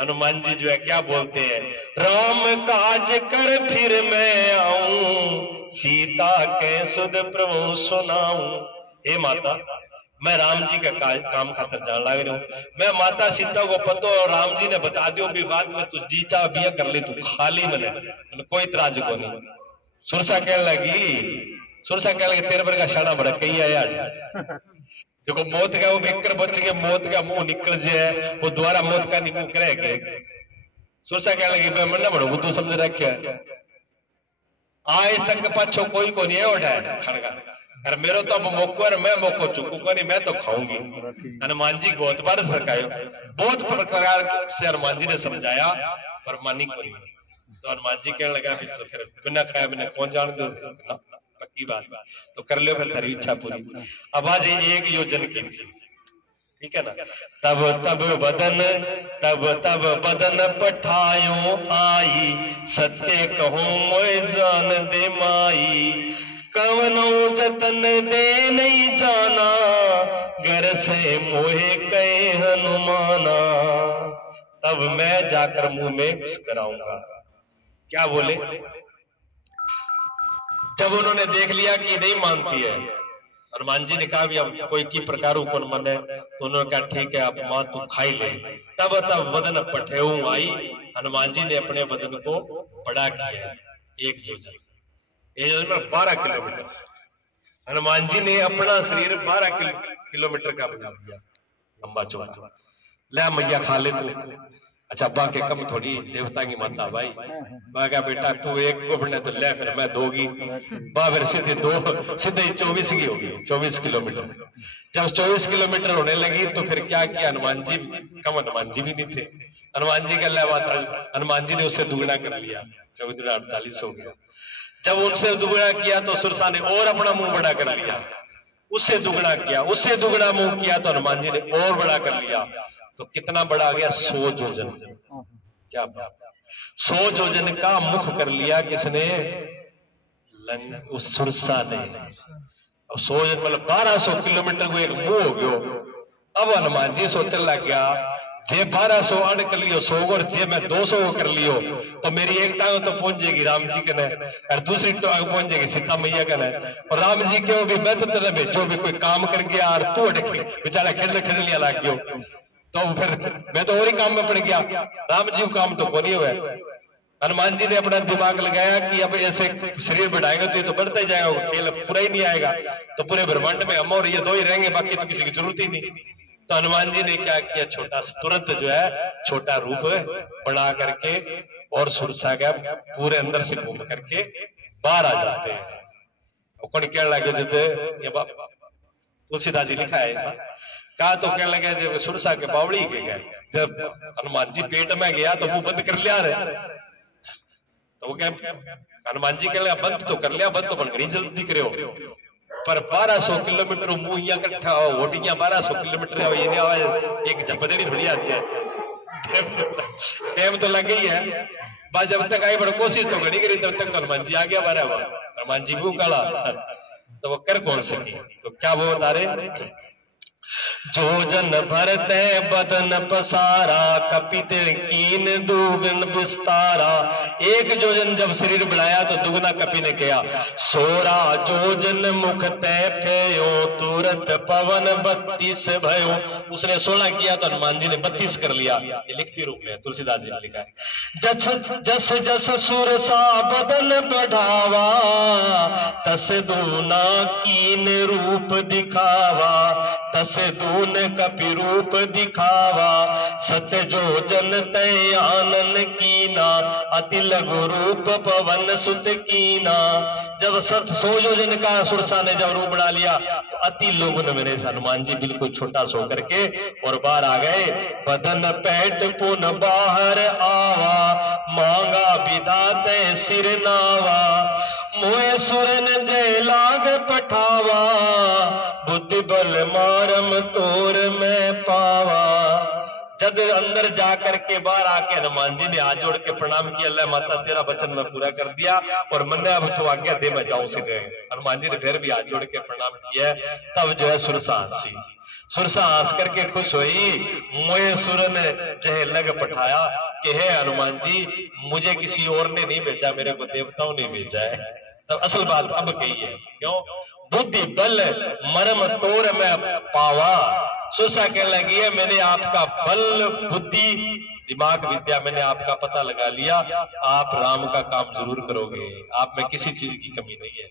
हनुमान जी जो है क्या बोलते हैं, राम काज कर फिर मैं आऊं, सीता के सुध प्रभु सुनाऊं। हे माता, मैं राम जी का काम खातर जान लग रहा हूं, मैं माता सीता को पतो और राम जी ने बता दियो भी बाद में तू जी चाह बिया कर ले, तू खाली मैंने कोई इतराज को नहीं। सुरसा कहने लगी, सुरसा कहने लगी तेरे पर का शाना भड़क ही है यार, देखो मौत का वो बेकर बच गया, मौत का मुंह निकल जाए वो दोबारा मौत का नहीं मुंह करेगा। सुरसा कहने लगी मैं मरना बड़ो तू समझ रखा, आज तक पाछो कोई को नहीं उठाया खड़गा, अरे मेरे तो अब मौको है, मैं मौको चुकूंगा नहीं, मैं तो खाऊंगी। हनुमान जी बहुत बार सरकायो, बहुत प्रकार से हनुमान जी ने समझाया पर मानी को नहीं। तो हनुमान जी कहने लगा तो फिर बिना खाया बिना कौन जान दो, पक्की बात तो कर लो फिर तेरी इच्छा पूरी। अब आज एक योजन की थी, ठीक है ना, तब तब बदन पठायो आई, सत्य कहूं मोए जान दे माई, कवनो जतन दे नहीं जाना, घर से मोहे कहे हनुमाना, तब मैं जाकर मुंह में घुस कराऊंगा। क्या बोले, जब उन्होंने देख लिया कि नहीं मानती है, हनुमान जी ने कहा भी अब कोई की प्रकार कौन मन है, तो उन्होंने कहा ठीक है आप मां तू खाई ले। तब बदन पठेऊ आई, हनुमान जी ने अपने बदन को बड़ा किया, एक जोजन, 12 किलोमीटर हनुमान जी ने अपना शरीर 12 किलोमीटर का बना दिया, लंबा चौड़ा। ले मैया खा ले तू, अच्छा बा के कम थोड़ी देवता की माता भाई, बा का बेटा तू एक को बने तो ले फिर मैं दोगी, बा फिर सीधे 24 की होगी, 24 किलोमीटर। जब 24 किलोमीटर होने लगी तो फिर क्या किया हनुमान जी, कम हनुमान जी भी नहीं थे, हनुमान जी का माता हनुमान जी ने उससे दुगना कर लिया, 48 हो गया। जब उनसे दुगना किया तो सुरसा ने और अपना मुंह बड़ा कर लिया, उससे दुगना किया, उससे दुगना मुंह किया तो हनुमान जी ने और बड़ा कर लिया, तो कितना बड़ा आ गया 100 जोजन। क्या बात, 100 जोजन का मुख कर लिया किसने, उस सुरसा ने। अब 100 मतलब 1200 किलोमीटर को एक मुंह हो गयो। अब हनुमान जी सोचने लग गया जे 1200 अड़ कर लियो 100 और जे मैं 200 कर लियो तो मेरी एक टांग तो पहुंच जाएगी राम जी कने और दूसरी टांग पहुंच जाएगी सीता मैया कने। और राम जी क्यों भी मैं तो तेरे भेजो भी कोई काम कर गया और तू अटक बेचारा खेलने लिया लाग गयो तो फिर मैं तो और ही काम में पड़ गया, राम जी को काम तो को नहीं हुआ। हनुमान जी ने अपना दिमाग लगाया कि अब ऐसे शरीर बढ़ाएंगे तो ये तो बढ़ता ही जाएगा, खेल पूरा ही नहीं आएगा, तो पूरे ब्रह्मांड में हम और ये दो ही रहेंगे, बाकी तो किसी की जरूरत ही नहीं। तो हनुमान जी ने क्या किया, छोटा तुरंत जो है छोटा रूप बना करके और सुरसा का पूरे अंदर से घूम करके बाहर आ जाते हैं। कौन कहने लगे तुलसीदास जी लिखा है ऐसा, कहा तो कहने लगे जब सुरसा के बावड़ी के गए, जब हनुमान जी पेट में गया तो मुंह बंद कर लिया रहे, तो वो क्या हनुमान जी कह बंद तो कर लिया, बंद तो बन गई जल्दी करे हो, पर 1200 किलोमीटर मुंहिया कट्ठा होटिया 1200 किलोमीटर एक झपदड़ी थोड़ी आती है, टाइम तो लग गई है। बस जब तक आई बड़ कोशिश तो घड़ी करी, तब तक तो हनुमान जी आ गया बारह बार, हनुमान जी भी काला तो वो कर कौन सकी। तो क्या वो बता रहे, जो जन भरते बदन पसारा, कपित कीन दुगन विस्तारा। एक जोजन जब शरीर बढ़ाया तो दुगना कपि ने किया, सोरा जोजन मुख तय फेयो, तुरंत पवन 32 भयो। उसने 16 किया तो हनुमान जी ने 32 कर लिया। ये लिखती रूप में तुलसीदास जी ने लिखा है, जस जस सुर सा बदन बढ़ावा, तस दूना कीन रूप दिखावा, तस दून कपि रूप दिखावा। सत्य जो जन तय आनन कीना, अति लघु रूप पवन सुत कीना। जब 100 योजन का सुरसा ने जब रूप बना लिया तो अति लोगन मेरे हनुमान जी बिल्कुल छोटा सो करके और बाहर आ गए। बदन पैट पुन बाहर आवा, मांगा विधाते सिर नावा। मोए सुरन जय लाग पठावा, बुद्धि बल मारम तोर में पावा। जब अंदर जाकर के बाहर आके हनुमान जी ने हाथ जोड़ के प्रणाम किया, अल्लाह माता तेरा वचन मैं पूरा कर दिया और मैंने अब तो आज्ञा दे मैं जाऊं सीधे। हनुमान जी ने फिर भी हाथ जोड़ के प्रणाम किया। तब जो है सुरसा हंसी, सुरसा हंस करके खुश हुई। मोए सुर ने जह लग पठाया कि हे हनुमान जी, मुझे किसी और ने नहीं भेजा, मेरे को देवताओं ने भेजा है। तब असल बात अब कही है, क्यों? बुद्धि बल मरम तोर में पावा। सुरसा कहने लगी है मैंने आपका बल बुद्धि दिमाग विद्या मैंने आपका पता लगा लिया, आप राम का काम जरूर करोगे, आप में किसी चीज की कमी नहीं है।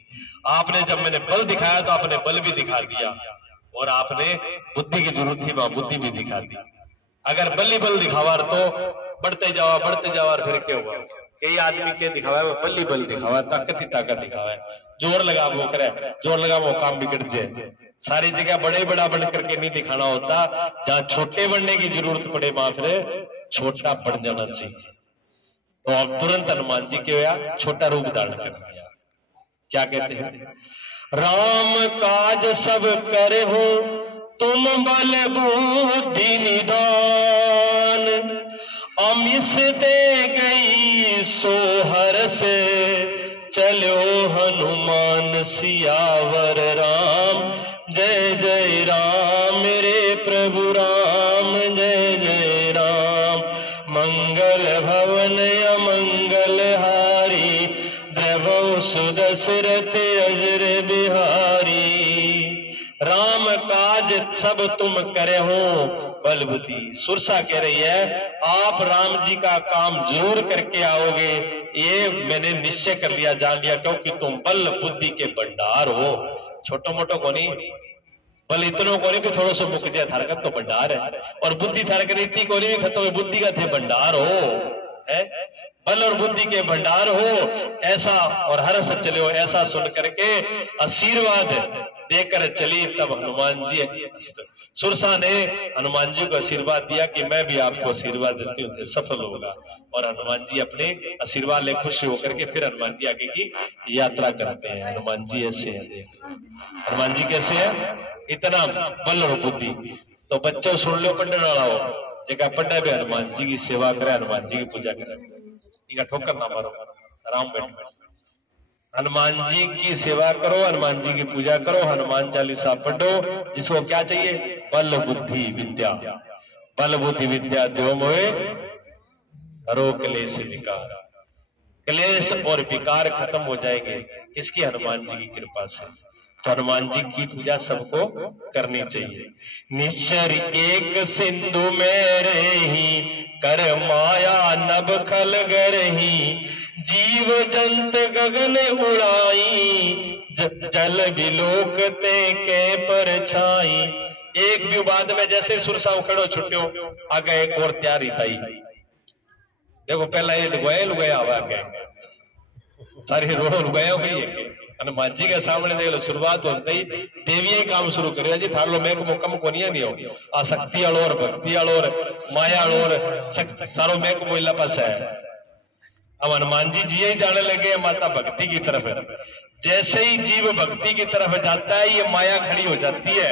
आपने जब मैंने बल दिखाया तो आपने बल भी दिखा दिया, और आपने बुद्धि की जरूरत थी वहां बुद्धि भी दिखा दी। अगर बल्ली बल दिखावा तो बढ़ते जावा फिर क्या हुआ? कई आदमी के दिखावा है बल्ली बल दिखावा, ताकत ही ताकत दिखावा है, जोर लगा वो करे, जोर लगा वो काम बिगड़ जाए। सारी जगह बड़े बड़ा बन करके नहीं दिखाना होता, जहां छोटे बनने की जरूरत पड़े वहां फिर छोटा बन जाना चाहिए। तो अब तुरंत हनुमान जी क्या हुआ? छोटा रूप धारण कर लिया। क्या कहते हैं? राम काज सब करे हो तुम बल बुद्धि निदान, अमिस दे गई सोहर से चलो हनुमान सियावर राम। जय जय राम मेरे प्रभु राम, जय जय राम। मंगल भवन अमंगल हारी, द्रवौ सुदशरथ अजर बिहारी। राम काज सब तुम करे हो बल बुद्धि। सुरसा कह रही है आप राम जी का काम जरूर करके आओगे, ये मैंने निश्चय कर लिया, जान लिया, क्योंकि तुम बल बुद्धि के भंडार हो। छोटो मोटो को नहीं, बल इतनों को नहीं भी थोड़ा सा मुक जाए, थारकत तो भंडार है। और बुद्धि थारक रीति को नहीं भी खत्म हुई, बुद्धि का थे भंडार हो है, बल और बुद्धि के भंडार हो ऐसा। और हर्ष चले हो ऐसा सुन करके आशीर्वाद देकर चली। तब हनुमान जी सुरसा ने हनुमान जी को आशीर्वाद दिया कि मैं भी आपको आशीर्वाद देती हूँ, सफल होगा। और हनुमान जी अपने आशीर्वाद ले खुश होकर के फिर हनुमान जी आगे की यात्रा करते हैं। हनुमान जी ऐसे है, हनुमान जी कैसे है? इतना बल और बुद्धि। तो बच्चों सुन लो, पढ़ने वाला हो जगह पढ़े भी हनुमान जी की सेवा करे, हनुमान जी की पूजा करे, इनका ठोकर ना मारो, आराम बैठो। हनुमान जी की सेवा करो, हनुमान जी की पूजा करो, हनुमान चालीसा पढ़ो। जिसको क्या चाहिए? बल बुद्धि विद्या। बल बुद्धि विद्या देव मोहे हरो क्लेश विकार। क्लेश और विकार खत्म हो जाएंगे किसकी? हनुमान जी की कृपा से। तो हनुमान जी की पूजा सबको करनी चाहिए। निश्चर एक सिंधु में रही, कर माया नभ खल गरही। जीव जंत गगन उड़ाई, जल विलोक ते के परछाई। एक भी बाद में जैसे सुरसा उखड़ो छुट्टियो आगे एक और तैयारी ताई। देखो पहला ये लुगाया हुआ आगे सारी रोड लुगाया हुई है। हनुमान जी के सामने देख लो शुरुआत होते ही देवी काम शुरू करेगा जी। थार लो मैं को कम को नहीं हो आसक्ति आलो और भक्ति आलो और माया आलो और सारो मैं को मोइला पास है। अब हनुमान जी जी ही जाने लगे हैं माता भक्ति की तरफ। जैसे ही जीव भक्ति की तरफ जाता है ये माया खड़ी हो जाती है।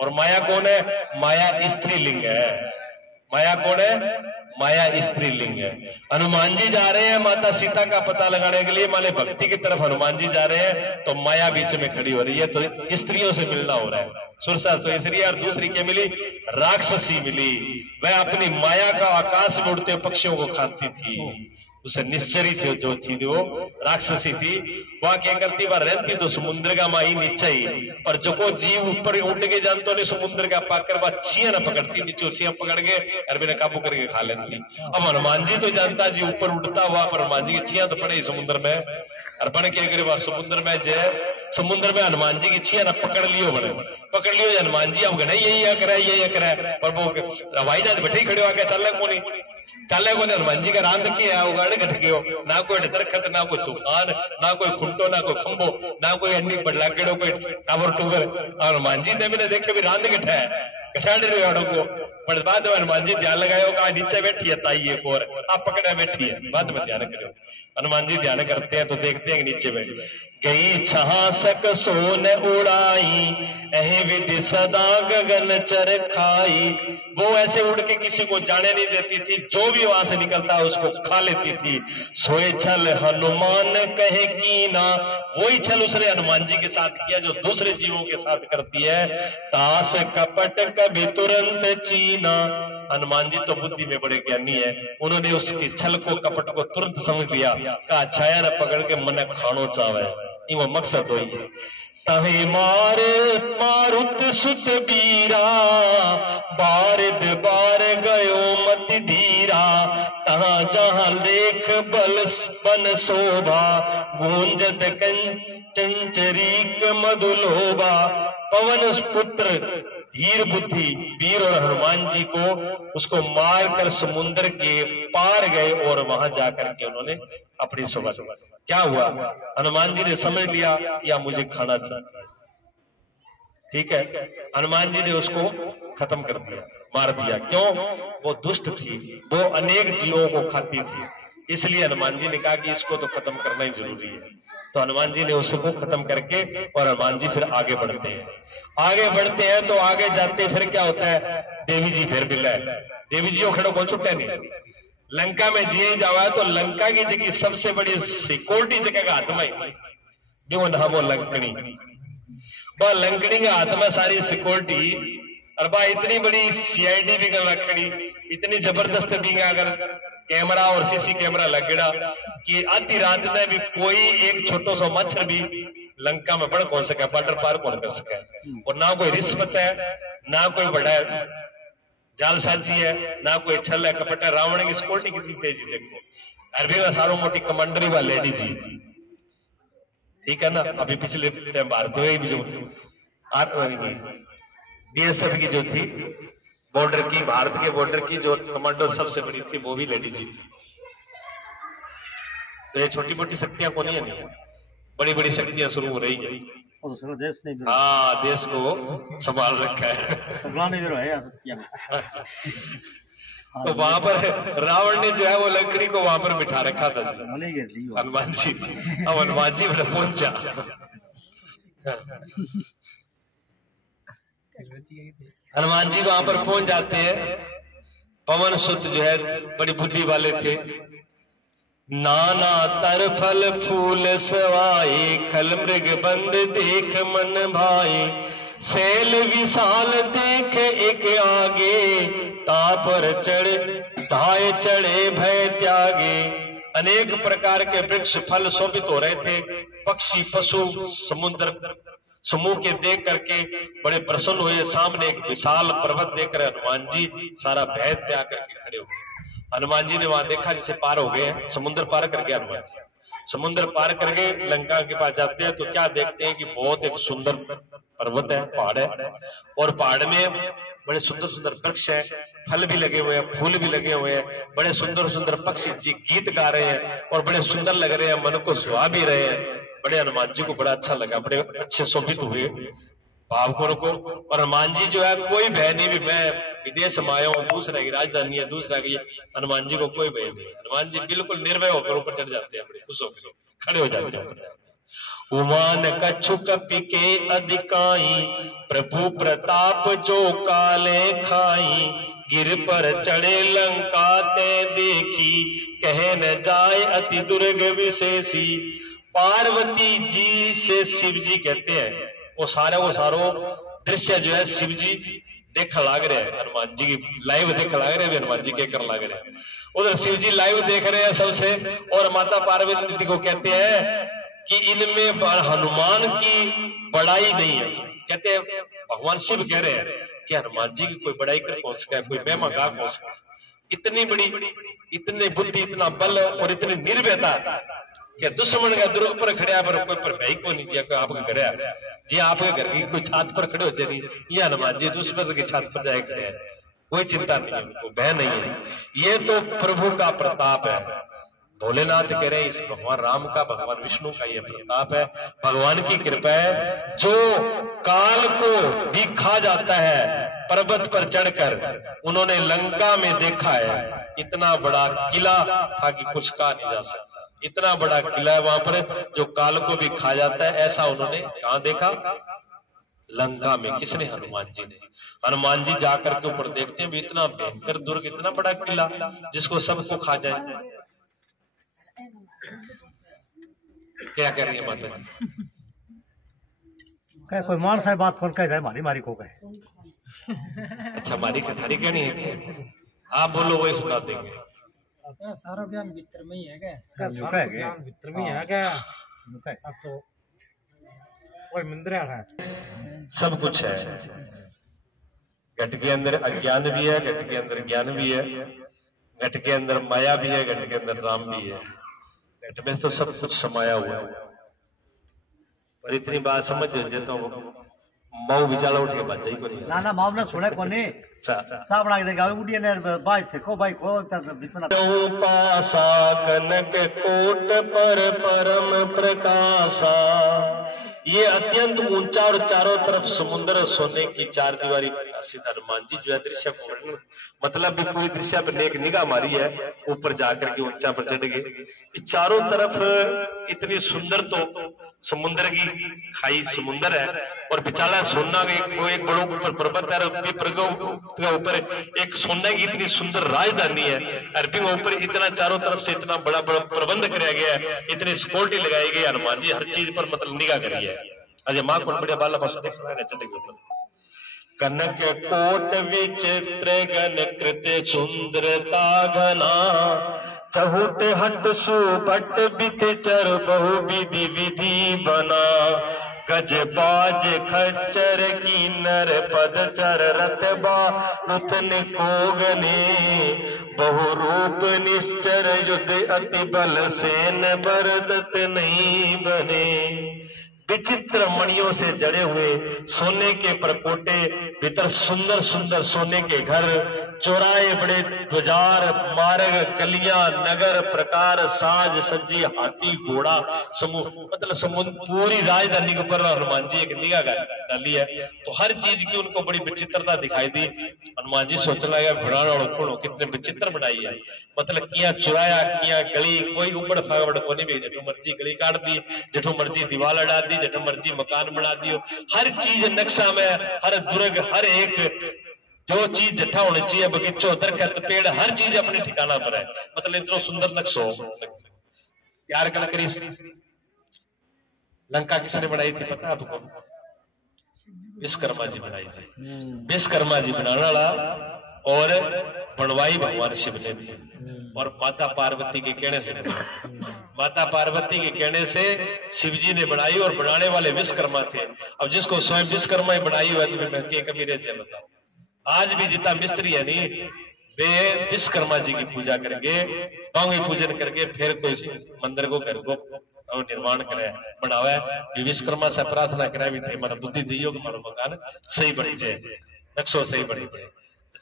और माया कौन है? माया स्त्रीलिंग है। माया कौन है? माया स्त्रीलिंग है। हनुमान जी जा रहे हैं माता सीता का पता लगाने के लिए, माने भक्ति की तरफ हनुमान जी जा रहे हैं तो माया बीच में खड़ी हो रही है, तो स्त्रियों से मिलना हो रहा है। सुरसा तो स्त्री और दूसरी क्या मिली? राक्षसी मिली। वह अपनी माया का आकाश में उड़ते पक्षियों को खाती थी। उसे निश्चरी थी जो थी वो राक्षसी थी। वह क्या करती? वह रहती तो समुद्र का माई नीचे ही, पर जो को जीव ऊपर उड़ के जानते नहीं समुद्र का पाकर वह छिया न पकड़ती, नीचे छिया पकड़ के अरबी ने काबू करके खा लेती। अब हनुमान जी तो जानता जी ऊपर उड़ता हुआ, पर हनुमान जी की छिया तो पड़े समुद्र में। अर्पण के अगर वह समुद्र में जय समुद्र में हनुमान जी की छिया न पकड़ लियो, बड़े पकड़ लियो हनुमान जी। अब गणे यही करे यही करे, पर वो हवाई जहाज बैठे ही खड़े आके चल कोनी चाले को हनुमान जी का रांध किया उगाड़े घट गयो। ना कोई दरखत, ना कोई तूफान, ना कोई खुंटो, ना कोई खंबो, ना कोई अन्नी बड़लागड़ो, कोई टावर टूवर। और हनुमान जी ने मैंने देखे भी रांध घटा है घटाड़े रहे को। पर बाद में हनुमान जी ध्यान लगायो का नीचे बैठी है ताई एक और आप पकड़े बैठी है। बाद में ध्यान करो। हनुमान जी ध्यान करते हैं तो देखते हैं कि नीचे बैठ गई छहासक सोन उड़ाई अहि विधि सदा गगन चर खाई। वो ऐसे उड़ के किसी को जाने नहीं देती थी, जो भी वहां से निकलता उसको खा लेती थी। सोए छल हनुमान कहे कीना, वही छल उसने हनुमान जी के साथ किया जो दूसरे जीवों के साथ करती है। तास कपट कभी तुरंत चीना, हनुमान जी तो बुद्धि में बड़े ज्ञानी है, उन्होंने उसके छल को कपट को तुरंत समझ लिया। का छाया न पकड़ के मन खानो चावे, वो मकसद हो। तहे मार मारुत सुत बीरा बारिद बार गयो मत धीरा। तहां जहां लेख बल बन शोभा गूंजत चंचरीक मधुलोभा। पवन पुत्र धीर बुद्धि वीर और हनुमान जी को उसको मार कर समुद्र के पार गए और वहां जाकर के उन्होंने अपनी शोभा। क्या हुआ? हनुमान जी ने समझ लिया या मुझे खाना चाहिए, ठीक है। हनुमान जी ने उसको खत्म कर दिया, मार दिया। क्यों? वो दुष्ट थी, वो अनेक जीवों को खाती थी, इसलिए हनुमान जी ने कहा कि इसको तो खत्म करना ही जरूरी है। तो हनुमान जी ने उसको खत्म करके और हनुमान जी फिर आगे बढ़ते हैं। आगे बढ़ते हैं तो आगे जाते फिर क्या होता है? देवी जी फिर मिला है। देवी जी खड़ो को छुट्टे नहीं। लंका में जी जावा तो लंका की जगह सबसे बड़ी सिक्योरिटी जगह का हाथ में जो नाम हो लंकनी। वह लंकनी के हाथ में सारी सिक्योरिटी और बा इतनी बड़ी सीआईडी भी कर रखनी, इतनी जबरदस्त भी अगर कैमरा और सीसी कैमरा लगेगा कि आधी रात में भी कोई एक छोटो सा मच्छर भी लंका में बढ़ कौन सके, बॉर्डर पार कौन कर सके। और ना कोई रिश्वत है, ना कोई बड़ा जालसाजी है, ना कोई छल है कपट है। रावण की सिक्योरिटी कितनी तेजी देखो। अरबी का सारो मोटी कमांडरी वाला लेडीज ही, ठीक है ना। अभी पिछले टाइम भारत में भी जो बीएसएफ की जो थी बॉर्डर की, भारत के बॉर्डर की जो कमांडो सबसे बड़ी थी वो भी लेडीज ही थी। तो ये छोटी मोटी शक्तियां कौन है? नहीं, बड़ी बड़ी शक्तियां शुरू हो रही है। देश ने हाँ, देश को संभाल रखा है। तो वहां पर रावण ने जो है वो लकड़ी को वहां पर बिठा रखा था हनुमान जी। अब हनुमान जी बड़ा पहुंचा। हनुमान जी वहां पर पहुंच जाते हैं। पवन सुत जो है बड़ी बुद्धि वाले थे। नाना तर फल फूल सवाए खल मृग बंद देख मन भाए। सैल विशाल देख एक आगे तापर चढ़ धाय चढ़े भय त्यागे। अनेक प्रकार के वृक्ष फल शोभित हो रहे थे। पक्षी पशु समुद्र समूह के देख करके बड़े प्रसन्न हुए। सामने एक विशाल पर्वत देखकर हनुमान जी सारा भय त्याग करके खड़े हो गए। हनुमान जी ने वहां देखा जैसे पार हो गए, समुद्र पार कर गया हनुमान जी। समुद्र पार करके लंका के पास जाते हैं तो क्या देखते हैं कि बहुत एक सुंदर पर्वत है, पहाड़ है, और पहाड़ में बड़े सुंदर सुंदर वृक्ष है, फल भी लगे हुए हैं, फूल भी लगे हुए हैं, बड़े सुंदर सुंदर पक्षी गीत गा रहे हैं और बड़े सुंदर लग रहे हैं, मन को सुहा भी रहे हैं। बड़े हनुमान जी को बड़ा अच्छा लगा, बड़े अच्छे शोभित हुए भावकों को। और हनुमान जी जो है कोई भय नहीं भी मैं विदेश में आया हूँ, दूसरा की राजधानी है, दूसरा की, हनुमान जी को कोई भय नहीं। हनुमान जी बिल्कुल निर्भय होकर ऊपर चढ़ जाते हैं, बड़े खुश होकर खड़े हो जाते हैं। उमान कछु कपि के अधिकाई, प्रभु प्रताप जो काले खाई, गिर पर चढ़े लंका ते देखी, कहे न जाए अति दुर्ग विशेषी। पार्वती जी से शिव जी कहते हैं, वो सारो दृश्य जो है शिव जी देख लाग रहे हैं, हनुमान जी की लाइव देख लाग रहे हैं, हनुमान जी के कर लाग रहे हैं। उधर शिव जी लाइव देख रहे हैं सबसे, और माता पार्वती को कहते हैं कि इनमें हनुमान की बड़ाई नहीं है। कहते हैं भगवान शिव कह रहे हैं कि हनुमान जी की कोई बड़ाई कर कौन सका, कोई महिमा गा कौन सका। इतनी बड़ी, इतनी बुद्धि, इतना बल और इतनी निर्भयता कि दुश्मन का दुर्ग पर खड़ा पर कोई पर भाई को नहीं दिया, आपके घर जी, आपके घर की कोई छात पर खड़े हो जाए, ये हनुमान जी दुश्मन की छात पर जाए खड़े हैं, कोई चिंता नहीं है, उनको भय नहीं है। ये तो प्रभु का प्रताप है। भोलेनाथ कह रहे हैं इस भगवान राम का, भगवान विष्णु का ये प्रताप है, भगवान की कृपा है, जो काल को भी खा जाता है। पर्वत पर चढ़कर उन्होंने लंका में देखा है, इतना बड़ा किला था कि कुछ कहा नहीं जा सकता। इतना बड़ा किला है वहां पर जो काल को भी खा जाता है, ऐसा उन्होंने कहां देखा? लंका में। किसने? हनुमान जी ने। हनुमान जी जाकर के ऊपर देखते हैं भी इतना भयंकर दुर्ग, इतना बड़ा किला जिसको सबको खा जाए। क्या कर रही है माता जी? कहे कोई मान साहब बात कौन कह जाए, मारी मारी को कहे। अच्छा, मारी कथारी कहनी है क्या? आप बोलो, वही सुना देंगे। सारा ज्ञान भीतर में ही है क्या? सारा ज्ञान भीतर में है क्या? अब तो कोई मंदिर है, सब कुछ है। घट के अंदर अज्ञान भी है, घट के अंदर ज्ञान भी है, घट के अंदर माया भी है, घट के अंदर राम भी है। घट में तो सब कुछ समाया हुआ है। पर इतनी बात समझ जाए तो मऊ विचार उठ के बच जाई को नहीं। ना ना माऊ ने सुने कोनी। सा बना के देगा उड़िए ने बाई थे को बाई को बिस्मिल्लाह। तो पासा कनक कोट पर परम प्रकाशा, ये अत्यंत ऊंचा और चारों तरफ समुद्र सोने की चार दीवारी प्रकाशित हनुमान जी जो है दृश्य को वर्णन, मतलब भी पूरी दृश्य पर एक निगाह मारी है, ऊपर जाकर के ऊंचा पर चढ़ गए। चारों तरफ इतनी सुंदर तो समुद्र की खाई समुद्र है, और बिचाला सोना एक बड़ो ऊपर पर्वत है, ऊपर एक सोने की इतनी सुंदर राजधानी है, अरबी में ऊपर इतना चारों तरफ से इतना बड़ा बड़ा प्रबंध किया गया है, इतनी सिक्योरिटी लगाई गई। हनुमान जी हर चीज पर मतलब निगाह करी है। अजय माँ को बढ़िया बाला पास देख रहा है चढ़े ऊपर। कनक कोट विचित्र गण कृत सुंदरता घना, चहुट हट सुपट बिथ चर बहु विधि विधि बना, गज बाज खच्चर की नर पद चर रतबा नुतन को गने, बहु रूप निश्चर युद्ध अति बल सेन बरदत नहीं बने। विचित्र मणियों से जड़े हुए सोने के परकोटे, भीतर सुंदर सुंदर सोने के घर, चौराहे बड़े बाजार, मार्ग, गलियां, नगर, प्रकार, साज सज्जी, हाथी घोड़ा समूह, मतलब समुद्र पूरी राजधानी के ऊपर हनुमान जी एक निगाह डाली है। तो हर चीज की उनको बड़ी विचित्रता दिखाई दी। हनुमान जी सोचने लगा घुड़ान और कुड़ो कितने विचित्र बनाई है, मतलब किया चुराया, किया गली, कोई उबड़ फागड़ को नहीं, जठो मर्जी गली काट दी, जठो मर्जी दीवार अड़ा दी, जठो मर्जी मकान बना दियो। हर चीज नक्शा में, हर दुर्ग, हर एक जो चीज जट्ठा होनी चाहिए, बगीचो, दरखत, पेड़, हर चीज अपने ठिकाना पर है। मतलब इतना सुंदर नक्शो यार कल करी। लंका किसने बनाई थी पता आपको? विश्वकर्मा जी बनाई थी। विश्वकर्मा जी बनाने वाला और बनवाई भगवान शिव ने थी, और माता पार्वती के कहने से माता पार्वती के कहने से शिव जी ने बनाई, और बनाने वाले विश्वकर्मा थे। अब जिसको स्वयं विश्वकर्मा ही बनाई हुआ तो के कबीरे से बताओ। आज भी जितना मिस्त्री है नहीं, वे विश्वकर्मा जी की पूजा करके, पांगी पूजन करके फिर कोई मंदिर को घर को और निर्माण करे बनावे। विश्वकर्मा से प्रार्थना करे भी थे मन बुद्धि दियो कि मारो मकान सही बनी जाए, नक्शो सही बनी जाए।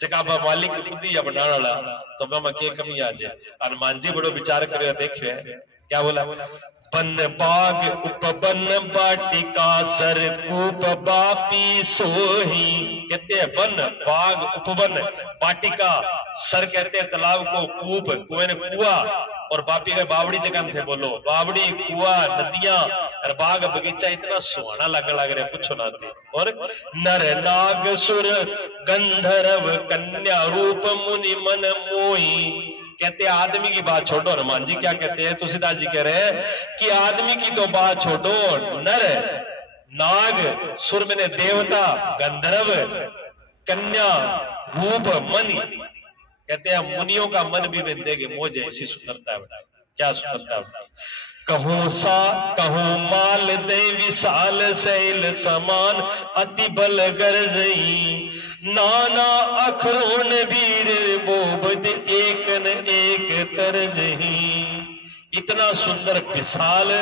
जगह मालिक बुद्धि या बनाने वाला तो मैं के कमी आ जाए। हनुमान जी बड़ो विचार करे, देखिए क्या बोला, बन बाग उपबन बाटिका सरकूप बापी सोही। कहते हैं बन बाग उपवन बाटिका, सर कहते हैं तालाब को, कूप कुएं ने कुआ, और बापी का बावड़ी जगह थे। बोलो बावड़ी कुआ नदियां और बाग बगीचा इतना सुहाना लग रहा कुछ ना थे। और नर नाग सुर गंधर्व कन्या रूप मुनि मन मोही। कहते हैं आदमी की बात छोड़ो, हनुमान जी क्या कहते हैं, तुलसीदास जी कह रहे हैं कि आदमी की तो बात छोड़ो, नर नाग सुर में देवता गंधर्व कन्या रूप मणि, कहते हैं मुनियों का मन भी बिंदेगे मोज ऐसी सुंदरता है। क्या सुंदरता है। कहूं सा कहूं माल दे विशाल शैल समान अति बल गरजई। नाना अखरोन वीर बोबद एक न एक तरजही। इतना सुंदर विशाल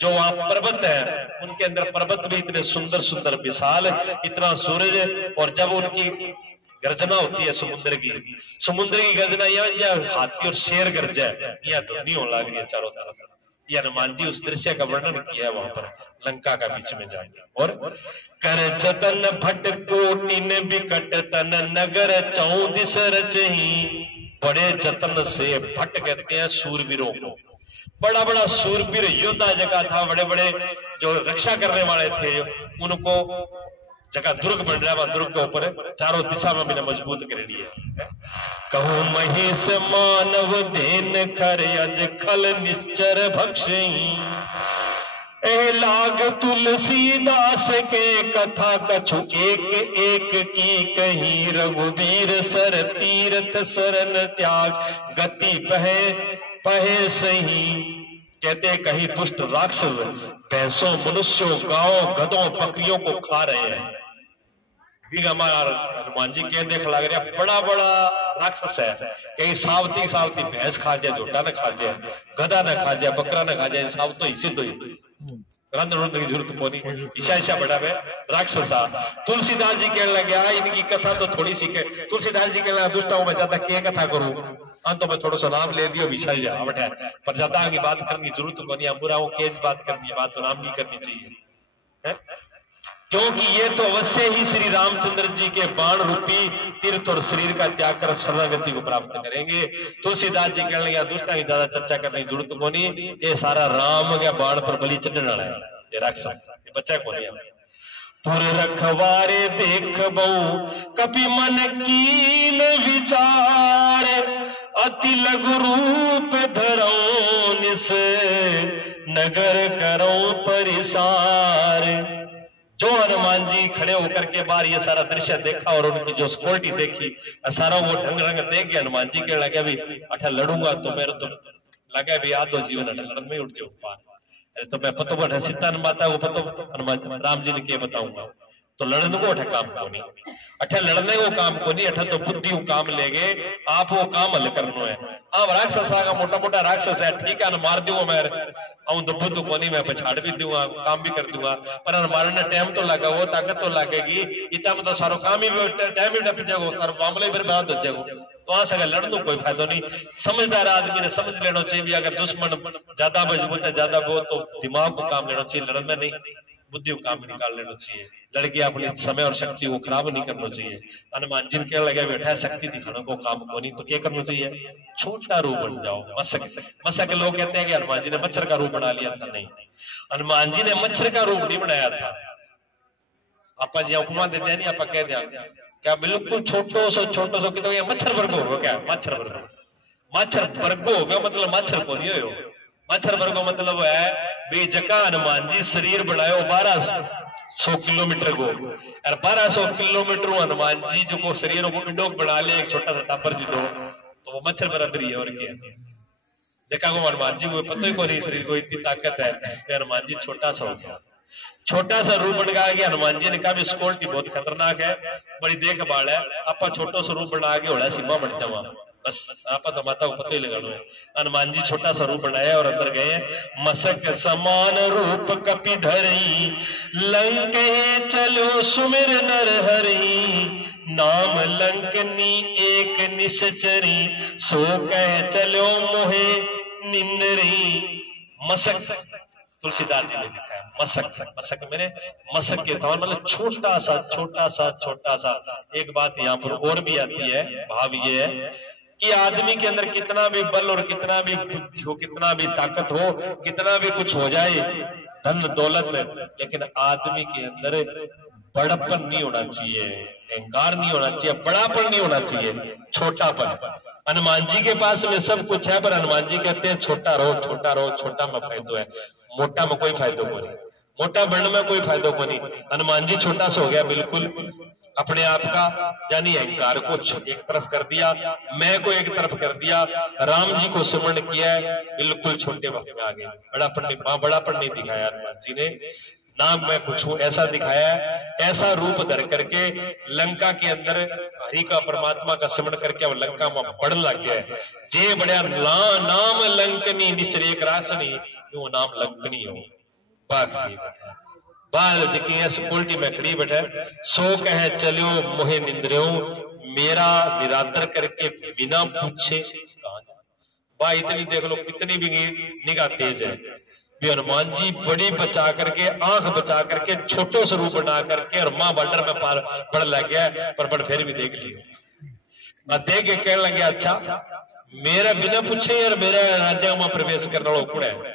जो वहां पर्वत है, उनके अंदर पर्वत भी इतने सुंदर सुंदर विशाल, इतना सूरज, और जब उनकी गर्जना होती है समुद्र की गर्जना, यहाँ हाथी और शेर गर्जा है, यहाँ ध्वनि होने लग रही है चारों तरफ। ये हनुमान जी उस दृश्य का वर्णन किया है वहां पर लंका का बीच में जाएंगे। और कर जतन भट कोटिन विकट तन नगर 14 रचही। बड़े जतन से, भट कहते हैं सूरवीरों को, बड़ा बड़ा सूरवीर योद्धा जगह था, बड़े बड़े जो रक्षा करने वाले थे, उनको जगह दुर्ग बन रहा है, दुर्ग के ऊपर चारों दिशा में बिना मजबूत कर लिया। कहूं महेश मानव देन खर अज खल निश्चर भक्षई। लाग तुलसीदास के कथा कछु एक एक की कहीं। रघुवीर सर तीर्थ शरण त्याग गति पहे सही। कहते कहीं दुष्ट राक्षस भैंसों मनुष्यों गांवों गधों बकरियों को खा रहे हैं। हनुमान जी के देख लग रहा बड़ा बड़ा राक्षस है, कहीं सावती सावती भैंस खा जाए, झोटा न खा जाए, गधा न खा जाए, बकरा न खा जाए, साव तो इसी तो रंध्र की जरूरत को नहीं, ईशा बड़ा है राक्षसा। तुलसीदास जी कहने लगे इनकी कथा तो थोड़ी सी के, तुलसीदास जी कहने लगा दुष्टाओं में ज्यादा क्या कथा करूं, तो मैं थोड़ा सा नाम ले लियो विषा जा बैठा, पर ज्यादा आगे बात करने की जरूरत को नहीं, बुराओं की बात करनी है, बात तो नाम नहीं करनी चाहिए है? क्योंकि ये तो अवश्य ही श्री रामचंद्र जी के बाण रूपी तीर्थ और शरीर का त्याग कर शरणागति को प्राप्त करेंगे। तुलसीदास जी कहने लगे दुष्टा की ज्यादा चर्चा करने की जरूरत को नहीं, ये सारा राम के बाण पर बलि चढ़ने वाला है, ये राक्षस, ये बच्चा को नहीं। पुर रखवारे देख बहु कपि मन कीन विचार। अति लघु रूप धरऊं निस नगर करऊं परिसार। जो हनुमान जी खड़े होकर के बाहर ये सारा दृश्य देखा और उनकी जो सिक्योरिटी देखी, सारा वो ढंग रंग देख के हनुमान जी के लगे भी अठा लड़ूंगा तो मेरे तो लगे भी आधो जीवन लड़न में उठ जाओ पार। अरे तो मैं पतो बट सीता माता को पतो हनुमान राम जी ने क्या बताऊंगा, तो लड़ने को अठा काम को नहीं, अठा लड़ने को काम को नहीं, अठा तो बुद्धि को काम ले गए, आप वो काम हल करना है। आप राक्षस आगा मोटा मोटा राक्षस है, ठीक है मार दूंगा मैं, आऊं तो बुद्ध को नहीं, मैं पछाड़ भी दूंगा, काम भी कर दूंगा, पर मारने टाइम तो लगा, वो ताकत तो लगेगी, इतना में तो सारो काम ही टाइम ही टप जाएगा और मामले पर बात हो जाएगा, तो वहां से लड़ने कोई फायदा नहीं। समझदार आदमी ने समझ लेना चाहिए, अगर दुश्मन ज्यादा मजबूत है ज्यादा वो तो दिमाग को काम लेना चाहिए, लड़न में नहीं बुद्धि को काम निकाल लेना चाहिए। लड़की अपनी समय और शक्ति को खराब नहीं करना चाहिए। हनुमान जी के लगे बैठा है शक्ति दिखाने को काम को नहीं, तो क्या करना चाहिए, छोटा रूप बन जाओ। मशक लोग कहते हैं कि हनुमान जी ने मच्छर का रूप बना लिया था, नहीं, हनुमान जी ने मच्छर का रूप नहीं बनाया था। आप उपमा देते हैं नहीं, आप कह दें क्या बिल्कुल छोटो सो कि तो मच्छर वर्ग होगा, क्या मच्छर वर्ग होगा, मतलब मच्छर को नहीं हो, मच्छर वर्गो मतलब है भी जका हनुमान जी शरीर बनायो 1200 किलोमीटर को, और 1200 किलोमीटर हनुमान जी जो को शरीर को इंडोक बना ले एक छोटा सा टापर जी दो, तो वो मच्छर बराबर ही है। और क्या देखा को हनुमान जी को पता ही को नहीं शरीर को इतनी ताकत है, हनुमान जी छोटा सा हो गया, छोटा सा रूप बन गया कि हनुमान जी ने कहा भी सिक्योरिटी बहुत खतरनाक है, बड़ी देखभाल है, आप छोटो सा रूप बना के होड़ा सीमा बढ़ जावा, बस आप तो माता को पता ही लगाना है। हनुमान जी छोटा सा रूप बनाया और अंदर गए, मसक समान रूप कपि धरई, लंक चलो सुमिर नर हरि, नाम लंकनी एक निश्चरी, सो कह चलो मोहे निंदरी। मसक तुलसीदास जी ने लिखा है मसक। मसक मेरे मसक के तौर मतलब छोटा सा छोटा सा छोटा सा। एक बात यहाँ पर और भी आती है, भाव ये है कि आदमी के अंदर कितना भी बल और कितना भी बुद्धि हो, कितना भी ताकत हो, कितना भी कुछ हो जाए, धन दौलत, लेकिन आदमी के अंदर बड़प्पन नहीं होना चाहिए, अहंकार नहीं होना चाहिए, बड़ापन नहीं होना चाहिए, छोटापन। हनुमान जी के पास में सब कुछ है, पर हनुमान जी कहते हैं छोटा रहो, छोटा रहो, छोटा में फायदो है, मोटा में कोई फायदो को नहीं, मोटा बनने में कोई फायदो को नहीं। हनुमान जी छोटा सा हो गया बिल्कुल, अपने आप का यानी अहंकार को एक तरफ कर दिया, मैं को एक तरफ कर दिया, राम जी को स्मरण किया है, बिल्कुल छोटे वक्त में आ गए। बड़ापन नहीं दिखाया हनुमान जी ने, ना मैं कुछ हूं ऐसा दिखाया है। ऐसा रूप धर करके लंका के अंदर हरि का परमात्मा का स्मरण करके अब लंका में बढ़ने लग गया है। जे बड़ा नाम लंकनी निश्चर एक रासनी, वो नाम लंकनी हो बाल उल्टी में खड़ी बैठे, सो कहे चलो मोहे निंद्रियो, मेरा निरादर करके बिना पूछे कहां जा। बा इतनी देख लो कितनी भी निगाह तेज है। भी हनुमान जी बड़ी बचा करके, आंख बचा करके, छोटो स्वरूप बना करके और मां बॉर्डर में पार पड़ लग गया, पर फिर भी देख लियो, देख के कहने लगे अच्छा मेरा बिना पूछे और मेरे राज्य में प्रवेश करने वाला कौन है।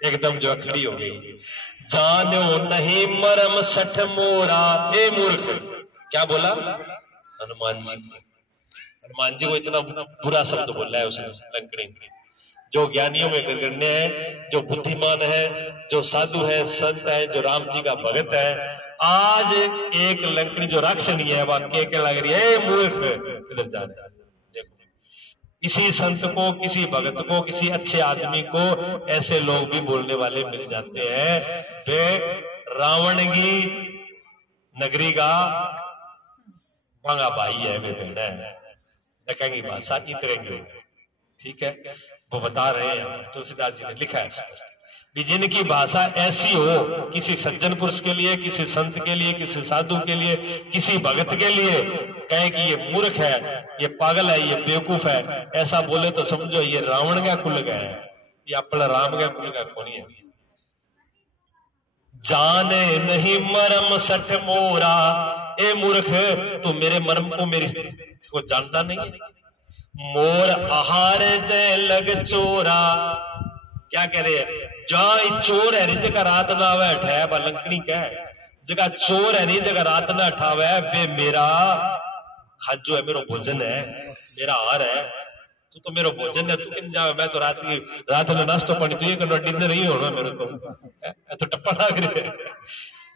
एकदम जो खड़ी हो गई, जानो नहीं मरम सठ मोरा, ए मूर्ख। क्या बोला हनुमान जी? हनुमान जी को इतना बुरा शब्द बोला है उसने लंकड़ी ने। जो ज्ञानियों में गण्य है, जो बुद्धिमान है, जो साधु है, संत है, जो राम जी का भगत है, आज एक लंकड़ी जो राक्षसी है वह के लग रही है, मूर्ख इधर जा रहा है। किसी संत को, किसी भगत को, किसी अच्छे आदमी को ऐसे लोग भी बोलने वाले मिल जाते हैं। वे रावण की नगरी का बांगा भाई है, वे बहना है, कहेंगी भाषा इतरेंगे, ठीक है, वो बता रहे हैं। तुलसीदास जी ने लिखा है भी जिनकी भाषा ऐसी हो, किसी सज्जन पुरुष के लिए, किसी संत के लिए, किसी साधु के लिए, किसी भगत के लिए कहे कि ये मूर्ख है, ये पागल है, ये बेवकूफ है, ऐसा बोले तो समझो ये रावण का कुल का है, ये अपना राम का कुल का कौन है। जाने नहीं मरम सठ मोरा, ए मूर्ख तू मेरे मर्म को, मेरी को जानता नहीं। मोर आहार जय लग चोरा, क्या कह रहे हैं, जहां चोर है जगह रात ना आवे ठहबा लंकड़ी कह, जगह चोर है नहीं जगह रात ना ठावे, बे मेरा खाजो है, मेरा भोजन है, मेरा आहार है, तू तो मेरा भोजन है, तू किन जावे, मैं तो रात में नाश्तो पानी तू ये करना, डिनर ही होना मेरे तो टप्पा लाग रही है।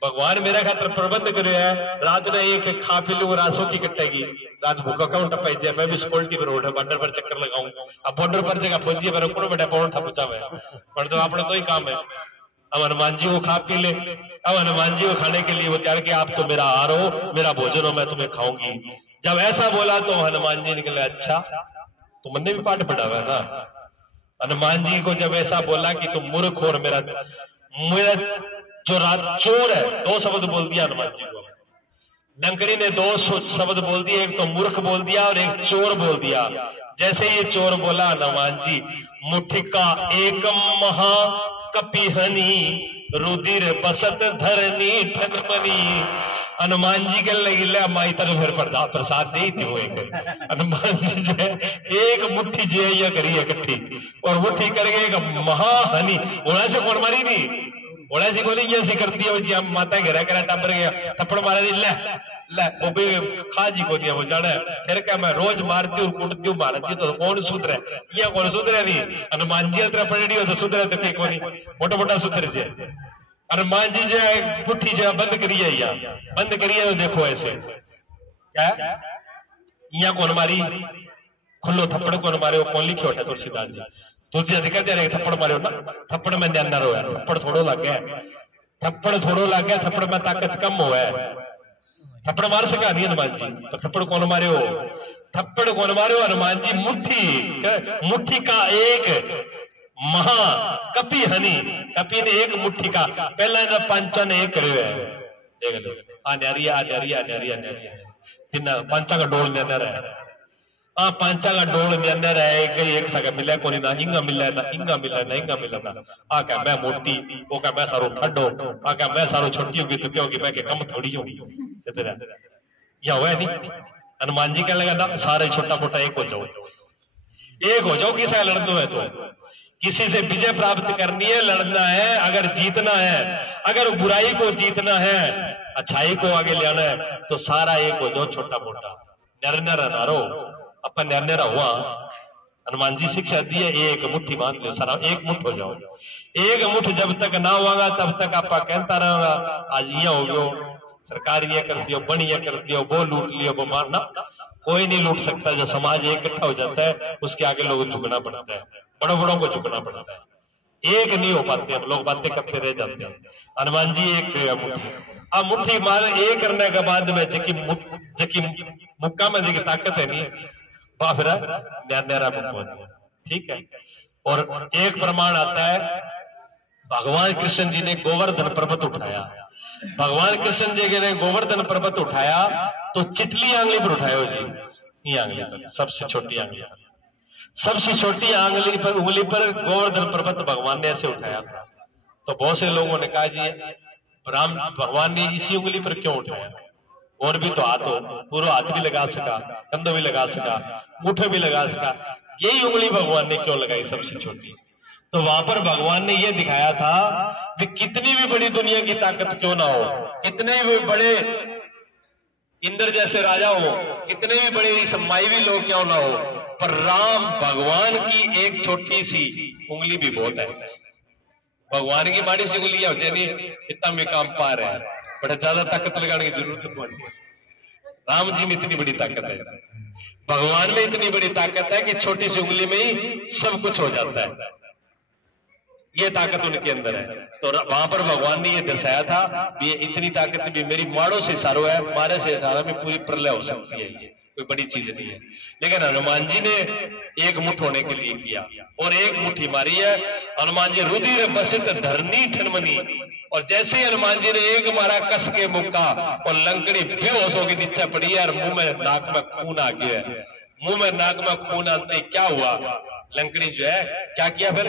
भगवान मेरा खातर प्रबंध करे है, रात में एक खा पी लू, रासों की कटेगी, रात भूखा क्यों टपाई जाए, मैं भी सिक्योरिटी पर रोड बॉर्डर पर चक्कर लगाऊं, अब बॉर्डर पर जगह फौजी मेरे को बेटा पौंठा पूछा हुआ है, पर तो अपना तो ही काम है। अब हनुमान जी को खा पी ले, अब हनुमान जी को खाने के लिए वो तैयार किया, आप तो मेरा आहार हो, मेरा भोजन हो, मैं तुम्हें खाऊंगी। जब ऐसा बोला तो हनुमान जी निकले, अच्छा तो मैंने भी पाठ पढ़ा हुआ है ना। हनुमान जी को जब ऐसा बोला कि तुम मूर्ख हो, मेरा जो रात चोर है, दो शब्द बोल दिया हनुमान जी को। लंकड़ी ने दो शब्द बोल दिए, एक तो मूर्ख बोल दिया और एक चोर बोल दिया। जैसे ये चोर बोला हनुमान जी, मुठिका एक महा कपिहनी, रुधिर बसत धरनी ठनमनी। हनुमान जी के लगी ले माई तरफ फिर प्रसाद दे थी वो एक। हनुमान जी जो है एक मुट्ठी जे करी इकट्ठी और मुट्ठी करके एक महाहनी, होना से कौन मारी नहीं, ओला सी को नहीं ऐसी करती है, जी हम माता घेरा करा टाबर गया थप्पड़ मारा दी, ले ले वो भी खा जी को दिया वो जाना है। फिर क्या मैं रोज मारती हूँ कूटती हूँ मारती तो कौन सुधरे, ये कौन सुधरे नहीं। हनुमान जी तरह पड़ी हो तो सुधरे तो कहीं कोनी, मोटा मोटा सुधर जे। हनुमान जी जो है पुट्ठी जो बंद करी है, यहाँ बंद करी है तो देखो ऐसे क्या यहाँ कौन मारी, खुल्लो थप्पड़ कौन मारे, कौन लिखे उठा तुलसीदास जी। तुलसी अधिकार दे रहे थप्पड़ मारे ना, थप्पड़ में ध्यान ना रोया, थप्पड़ थोड़ो लग गया, थप्पड़ थोड़ो लग गया, थप्पड़ में ताकत कम हुआ है। थप्पड़ मार सका नहीं हनुमान जी, तो थप्पड़ कौन मारे हो, थप्पड़ कौन मारे हो हनुमान जी, मुट्ठी, मुट्ठी का एक महा कपी हनी, कपी ने एक मुट्ठी का, पहला ना पंचा ने एक करे है, देख लो आ न्यारी आ न्यारी आ न्यारी आ न्यारी, तीन पंचा का डोल न्यारा है। पांचा का डोल में अंदर है एक सगा मिला कोनी ना इंगा मिला ना इंगा मिला ना इंगा मिला ना आ क्या मैं मोटी वो क्या मैं सारो ठड्डो आ क्या मैं सारो छोटी होगी तो क्या होगी मैं के कम थोड़ी होगी इतना या हुआ नहीं। हनुमान जी क्या लगा ना सारे छोटा मोटा एक हो जाओ किसे लड़ दो है तो किसी से विजय प्राप्त करनी है लड़ना है अगर जीतना है अगर बुराई को जीतना है अच्छाई को आगे ले आना है तो सारा एक हो जाओ छोटा मोटा नर नारो अपन नर हुआ। हनुमान जी शिक्षा दी है एक मुट्ठी बांध लो सारा एक मुठ हो जाओ एक मुठ जब तक ना होगा तब तक आपा कहता रहेगा आज ये हो गयो सरकार ये कर दियो बन ये कर दियो वो लूट लियो वो मारना कोई नहीं लूट सकता। जो समाज इकट्ठा हो जाता है उसके आगे लोग झुकना पड़ता है बड़ों बड़ों को झुकना पड़ता है एक नहीं हो पाते हम लोग बातें करते रह जाते हैं। हनुमान जी एक मुट्ठी अब मुट्ठी मार एक करने के बाद में जकी मुक्का में जी ताकत है नहीं बाफरा न्यारा मुक्का ठीक है। और एक प्रमाण आता है भगवान कृष्ण जी ने गोवर्धन पर्वत उठाया भगवान कृष्ण जी ने गोवर्धन पर्वत उठाया तो चितली आंगली पर उठायो जी ये आंगली पर सबसे छोटी आंगली पर सबसे छोटी उंगली पर गोवर्धन पर्वत भगवान ने ऐसे उठाया था। तो बहुत से लोगों ने कहा जी राम भगवान ने इसी उंगली पर क्यों उठाया और भी तो हाथ हो पूरा हाथ भी लगा सका कंधों भी लगा सका मुठे भी लगा सका यही उंगली भगवान ने क्यों लगाई सबसे छोटी। तो वहां पर भगवान ने यह दिखाया था कि कितनी भी बड़ी दुनिया की ताकत क्यों ना हो कितने भी बड़े इंद्र जैसे राजा हो कितने भी बड़े मायवी लोग क्यों ना हो पर राम भगवान की एक छोटी सी उंगली भी बहुत है। भगवान की माड़ी सी उंगली हो जाए इतना में काम पा रहे हैं बड़ा ज्यादा ताकत लगाने की जरूरत नहीं। राम जी में इतनी बड़ी ताकत है भगवान में इतनी बड़ी ताकत है कि छोटी सी उंगली में ही सब कुछ हो जाता है ये ताकत उनके अंदर है। तो वहां पर भगवान ने ये दर्शाया था ये इतनी ताकत भी मेरी माड़ों से इशारों है मारे से इशारों में पूरी प्रलय हो सकती है ये कोई बड़ी चीज नहीं है। लेकिन हनुमान जी ने एक मुठ होने के लिए किया और एक मुट्ठी मारी है। हनुमान जी रुधिर बसित धरनी ठनमनी और जैसे ही हनुमान जी ने एक मारा कस के मुक्का और लंकड़ी बेहोश होकर नीचे पड़ी है और मुंह में नाक में खून आ गया है। मुंह में नाक में खून आते क्या हुआ लंकड़ी जो है क्या किया फिर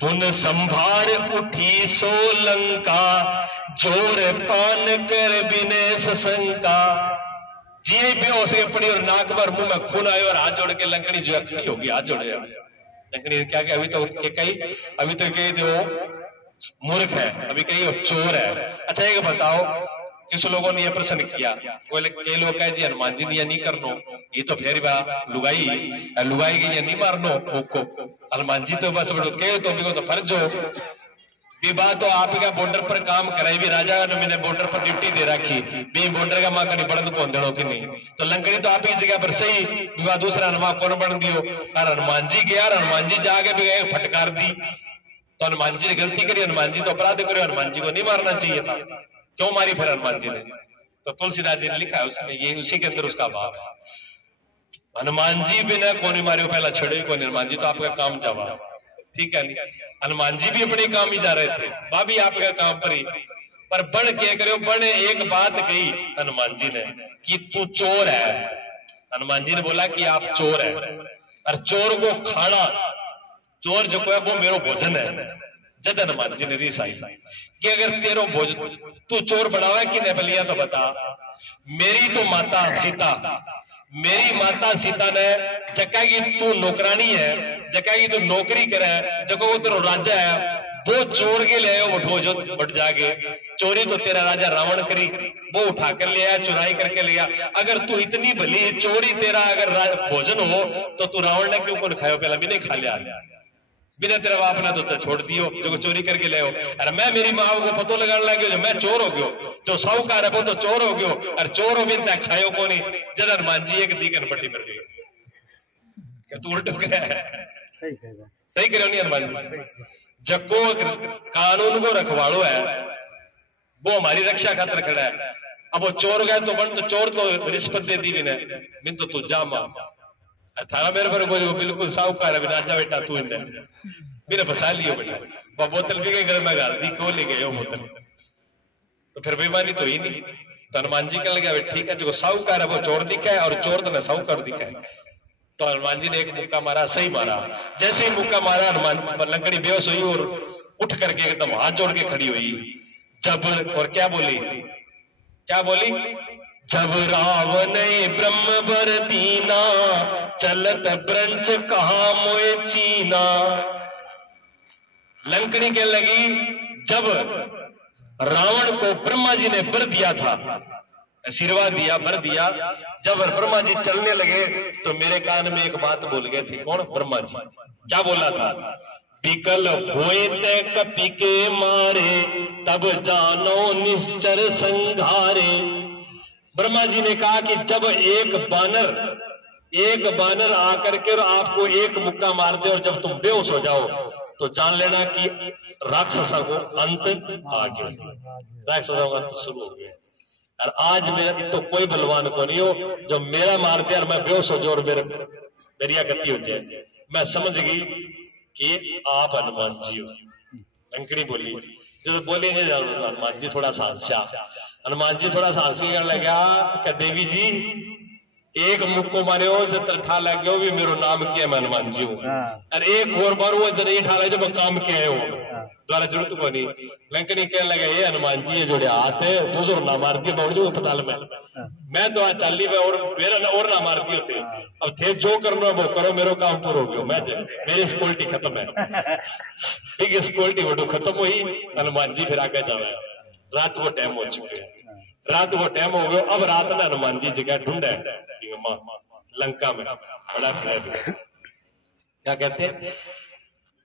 पुन संभार उठी सो लंका जोर पान कर बिने सशंका जी बेहोश के पड़ी और नाक पर मुंह में खून आए और हाथ जोड़ के लंकड़ी जो है खड़ी होगी हाथ जोड़े लंकड़ी ने क्या अभी तो कही जो मूर्ख है अभी कही वो चोर है। अच्छा एक बताओ किस लोगों ने यह प्रश्न किया कई लोग कहे जी हनुमान जी ने यह नहीं करनो ये तो फिर लुगाई की ये नहीं मारनो को हनुमान जी तो बस कहे तो फर्ज हो विवाह तो आपका बॉर्डर पर काम कराई भी राजा ने मैंने बॉर्डर पर ड्यूटी दे रखी भी बॉर्डर का मां कहीं बढ़ कौन देनो कि नहीं तो लंकड़ी तो आप ही जगह पर सही विवाह दूसरा हनुमान कौन बन दियो और हनुमान जी गया हनुमान जी जाके भी गए फटकार दी तो हनुमान जी ने गलती करी हनुमान जी तो अपराध करो हनुमान जी को नहीं मारना चाहिए था क्यों मारी फिर हनुमान जी ने तो तुलसीदास जी ने लिखा है उसमें ये उसी के अंदर उसका भाव है हनुमान जी बिना कौन मारियो पहला छड़े को हनुमान जी तो आपका काम जवाब ठीक है नहीं हनुमान जी भी अपने काम ही जा रहे थे भाभी आपका काम पर ही पर बण के करो बण एक बात कही हनुमान जी ने कि तू चोर है। हनुमान जी ने बोला कि आप चोर है और चोर को खाना चोर जो है वो मेरो भोजन है। जद हनुमान जी ने रीस आई कि अगर तेरो भोजन तू चोर बनावे कि ने बलिया तो बता मेरी तो माता सीता मेरी माता सीता ने जका की तू नौकरानी है जका की तू नौकरी करे जको वो तेरा राजा है वो चोर के ले आयो वो बट जाके चोरी तो तेरा राजा रावण करी वो उठा कर ले आया चुराई करके ले आया। अगर तू इतनी भली चोरी तेरा अगर भोजन हो तो तू रावण ने क्यों कौन खायो पहला भी नहीं खा लिया बिना तेरा बाप ने तो छोड़ दियो जो चोरी करके ले अरे मैं मेरी माँ को पतो लगाने लगे जो मैं चोर हो गयो जो साहूकार है वो तो चोर हो गयो और चोर हो बिन खायो को नहीं जद हनुमान जी एक दीकन पट्टी पर गए तू उल्ट सही करो नहीं हनुमान जी जको कानून को रखवाड़ो है वो हमारी रक्षा खातर खड़ा है। अब वो चोर गए तो बन तो चोर तो रिश्वत दे दी बिन तो तू जामा थारा मेरे पर बिल्कुल साहूकार है राजा बेटा तू बिना फंसा लियो बेटा वो बोतल पी के घर में गाल दी को ले गए बोतल तो फिर बेईमानी तो ही नहीं। तो हनुमान जी कहने लगे ठीक है जो साहूकार है वो चोर दिखा है और चोर तो साहूकार दिखा है तो हनुमान जी ने एक मुक्का मारा, सही मारा। जैसे ही मुक्का मारा हनुमान लंकड़ी बेहोश हुई और उठ करके एकदम हाथ जोड़ के खड़ी हुई। जब और क्या बोली, क्या बोली, जब रावण ब्रह्म बर दीना, चलत ब्रंच कहा मोए चीना। लंकड़ी के लगी जब रावण को ब्रह्मा जी ने बर दिया था, आशीर्वाद दिया, बर दिया, जब ब्रह्मा जी चलने लगे तो मेरे कान में एक बात बोल गए थे। कौन? ब्रह्मा जी। क्या बोला था? विकल होए ते कपि के मारे, तब जानो निश्चर संघारे। ब्रह्मा जी ने कहा कि जब एक बानर आकर के और आपको एक मुक्का मार दे और जब तुम बेहोश हो जाओ तो जान लेना कि राक्षसों को अंत आ गया, राक्षसों का अंत शुरू हो गया। और आज मेरा तो कोई बलवान को नहीं हो जो मेरा मार दे और मैं बेहोश हो जाऊं और मेरी गति हो जाए। मैं समझ गई कि आप हनुमान जी हो। लंकड़ी बोली, जब बोली नहीं हनुमान जी थोड़ा सा हंसा, हनुमान जी थोड़ा सा हंसी करने लगा कि देवी जी एक मुक्को मारे हो जो ठा लग गया भी मेरो नाम क्या है, मैं हनुमान जी हूँ। और एक और बार वो नहीं ठा जो मैं काम क्या है द्वारा जरूरत को नहीं। लंकड़ी कहने लगा ये हनुमान जी ये जोड़े हाथ है दूसरों ना मार दिए बाबू अस्पताल में, मैं तो आज चाली में और मेरा और ना मार दिए थे। अब थे जो करना वो करो, मेरो काम पूरा हो गया, मैं मेरी स्कूल्टी खत्म है। ठीक स्कूल्टी वो खत्म हुई, हनुमान जी फिर आगे जावे। रात को टाइम हो चुके हैं, रात को टाइम हो गया। अब रात में हनुमान जी जगह ढूंढे लंका में बड़ा क्या कहते हैं,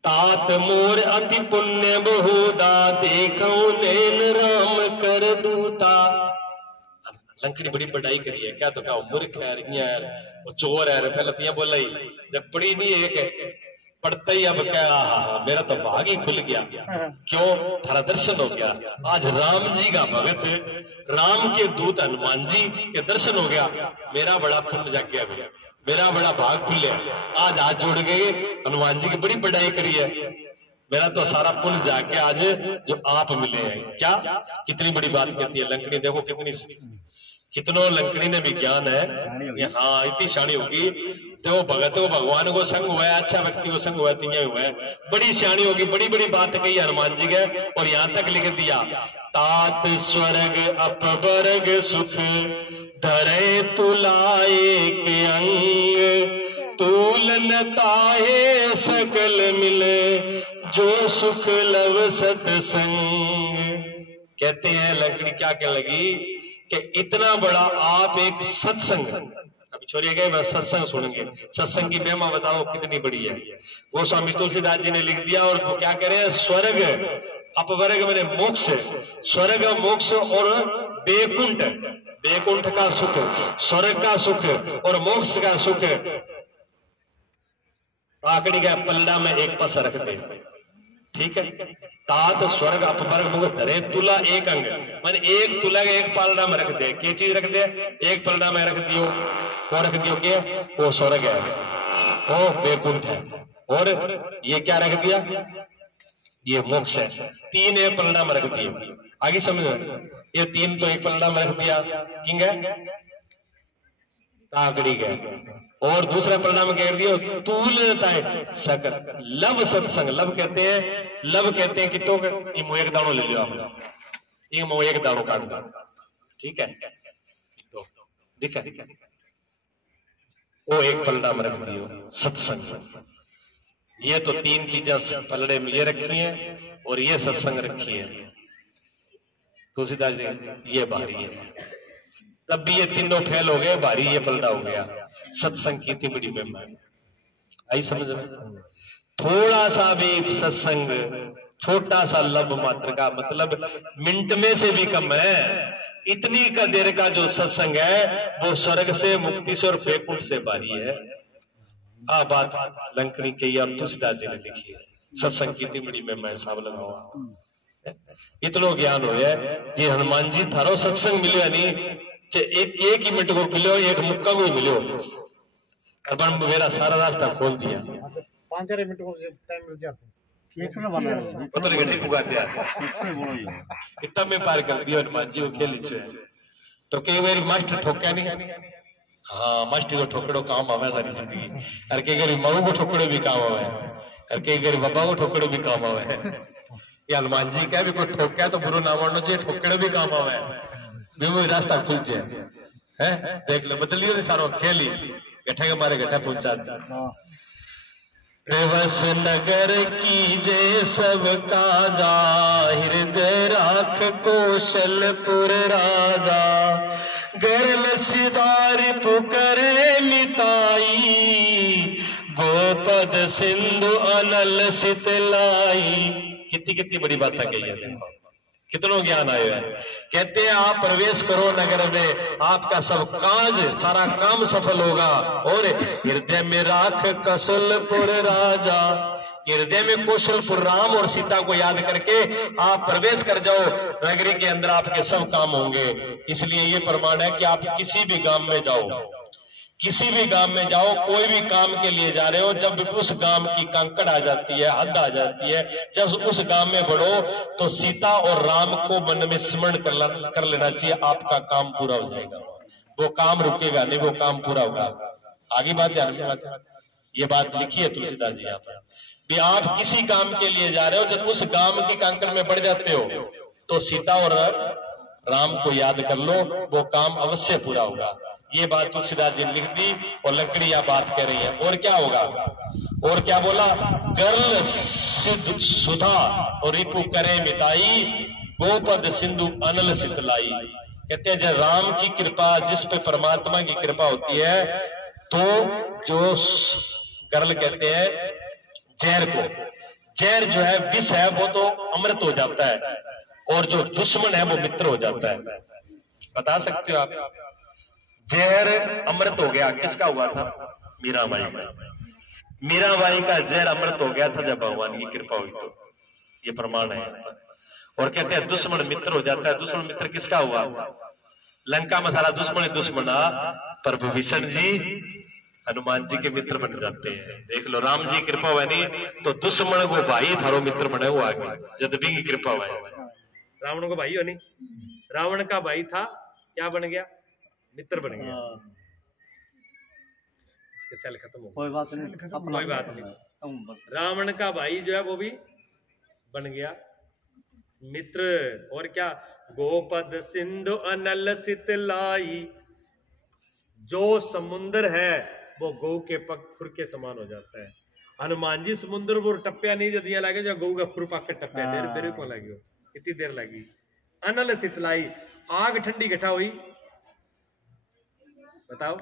तात मोर अति पुण्य बहुदा, देखो नैन राम कर दूता। लंकड़ी बड़ी बढ़ाई करी है, क्या तो क्या मूर्ख है यार, वो चोर है। पहले तो बोला ही जब पढ़ी नहीं एक है पढ़ते ही अब क्या मेरा तो भाग ही खुल गया। क्यों? थारा दर्शन हो गया। आज राम जी का भगत, राम के दूत हनुमान जी के दर्शन हो गया, मेरा बड़ा पुण्य जाग गया, मेरा बड़ा भाग खुले। आज हाथ जोड़ गए हनुमान जी की बड़ी बढ़ाई करी है, मेरा तो सारा पुण्य जाके आज जो आप मिले हैं। क्या कितनी बड़ी बात कहती है लंकड़ी, देखो कितनों लंकड़ी ने विज्ञान है। हाँ इतनी शानी होगी, देखो भगत को भगवान को संग हुआ है, अच्छा व्यक्ति को संग हुआ है, तीन हुआ है, बड़ी सियाणी होगी, बड़ी बड़ी बात कही हनुमान जी के। और यहाँ तक लिख दिया, तात स्वर्ग अपवर्ग सुख, धरे तुलाए के अंग, तूलन ताहे सकल मिले, जो सुख लव सत्संग। कहते हैं लंकड़ी क्या कहने लगी कि इतना बड़ा आप एक सत्संग, अभी छोड़िए गए बस सत्संग सुनेंगे, सत्संग की महिमा बताओ कितनी बड़ी है। वो स्वामी तुलसीदास जी ने लिख दिया। और क्या करें, स्वर्ग अपवर्ग मैंने मोक्ष, स्वर्ग मोक्ष और बेकुंठ, बेकुंठ का सुख, स्वर्ग का सुख और मोक्ष का सुख आकड़ी का पलड़ा में एक पास रख दे। ठीक है, तात स्वर्ग अपवर्ग मुख धरे तुला एक अंग, मैंने एक तुला के एक पलड़ा में रख दे। क्या चीज रख दे? एक पलड़ा में रख दियो, वो रख दियो के वो स्वर्ग है, वो बेकुंठ है, और ये क्या रख दिया? ये मोक्ष है। तीन एक पलड़ा में रख दिए। आगे समझ, ये तीन तो एक पलड़ा में रख दिया, किंग है काकड़ी गए। और दूसरा परिणाम कह दिया तूलता है सकल लव सत्संग। लव कहते हैं कि तो एक दाणो ले लियो आप, एक दाणो काट दो, ठीक है, तो दिखा वो एक परिणाम रख दियो सत्संग। ये तो तीन चीजें पलड़े में ये रखी हैं और ये सत्संग रखी है। तुलसीदास जी ये भारी है, तब भी ये तीनों फेल हो गए, भारी ये पलड़ा हो गया। सत्संग की इतनी बड़ी महिमा आई समझ में। थोड़ा सा भी सत्संग, छोटा सा लब मात्र का, मतलब मिनट में से भी कम है, इतनी का देर का जो सत्संग है वो स्वर्ग से, मुक्ति से और बेकुंठ से भारी है। आ बात लंकनी की अब तुलसीदास जी ने लिखी है। सत्संग की इतनी बड़ी महिमा है, साहब लगाओ इतनो ज्ञान हो ये हनुमान जी थारो सत्संग मिलो या नहीं, एक ही मिनट को मिलो, एक मुक्का को ही मिलो, और मेरा सारा रास्ता खोल दिया। 5-4 मिनट को टाइम मिल जाता इतना में पार कर दिया हनुमान जी को खेल। तो कई बार मास्टर ठोका नहीं, हाँ मास्टर को ठोकड़ो काम आवे सारी जिंदगी, और कई बार मऊ को ठोकड़ो भी काम आवे, और कई बार बाबा को ठोकड़ो भी काम आवे। ये हनुमान जी क्या भी कोई ठोका तो बुरो ना मानना चाहिए, ठोकड़ो भी काम आवे, भी वो रास्ता खुल जाए है। देख लो बदलियो सारो खेली गठे के मारे गठा पहुंचा दिया। दिवस नगर की जय सब काजा, हृदय राख कौशलपुर राजा, गरल सिदार पुकरे मिताई, गोपद सिंधु अनल सितलाई। कितनी कितनी बड़ी बात कही है, देखो कितनों ज्ञान आए हैं। कहते हैं आप प्रवेश करो नगर में, आपका सब काज सारा काम सफल होगा। और हृदय में राख कौशलपुर राजा, हृदय में कौशलपुर राम और सीता को याद करके आप प्रवेश कर जाओ नगरी के अंदर, आपके सब काम होंगे। इसलिए ये प्रमाण है कि आप किसी भी गांव में जाओ, किसी भी गांव में जाओ, कोई भी काम के लिए जा रहे हो, जब उस गांव की कांकड़ आ जाती है, हद आ जाती है, जब उस गांव में बढ़ो तो सीता और राम को मन में स्मरण कर लेना चाहिए, आपका काम पूरा हो जाएगा। वो काम रुकेगा नहीं, वो काम पूरा होगा। आगे बात ध्यान में बात है, ये बात लिखी है तुलसीदास जी यहाँ पर भी। आप किसी काम के लिए जा रहे हो, जब उस गांव की कांकड़ में बढ़ जाते हो तो सीता और राम को याद कर लो, वो काम अवश्य पूरा होगा। ये बात तुलसीदास जी ने लिख दी और लकड़ी यह बात कह रही है। और क्या होगा, और क्या बोला, गर्ल सिद्ध सुधा और रिपु करे मिताई, गोपद सिंधु अनल सितलाई। कहते हैं जब राम की कृपा, जिस पे परमात्मा की कृपा होती है, तो जो गर्ल कहते हैं जहर को, जहर जो है विष है वो तो अमृत हो जाता है, और जो दुश्मन है वो मित्र हो जाता है। बता सकते हो आप, जहर अमृत हो गया किसका हुआ था, मीराबाई का। मीराबाई का जहर अमृत हो गया था जब भगवान की कृपा हुई, तो ये प्रमाण है। और कहते हैं दुश्मन मित्र हो जाता है। दुश्मन मित्र किसका हुआ, लंका में सारा दुश्मन दुश्मना, पर विभीषण जी हनुमान जी के मित्र बन जाते हैं। देख लो राम जी कृपा हुआ नहीं तो दुश्मन को भाई थारो मित्र बने, वो आगे जब भी की कृपा हुआ। रावण को भाई हो नहीं, रावण का भाई था, क्या बन गया, मित्र बन गया। इसके सेल खत्म हो, कोई बात नहीं, कोई बात नहीं। रावण का भाई जो है वो भी बन गया मित्र। और क्या, गोपद सिंधु अनल सितलाई, जो समुद्र है वो गौ के पग खुर के समान हो जाता है। हनुमान जी समुद्र वो टप्पिया नहीं दिया लगे जो गौ का खुर पाक के टप्पिया, देर देर को लगी, इतनी देर लगी। अनल सितलाई, आग ठंडी इकट्ठा हुई, बताओ।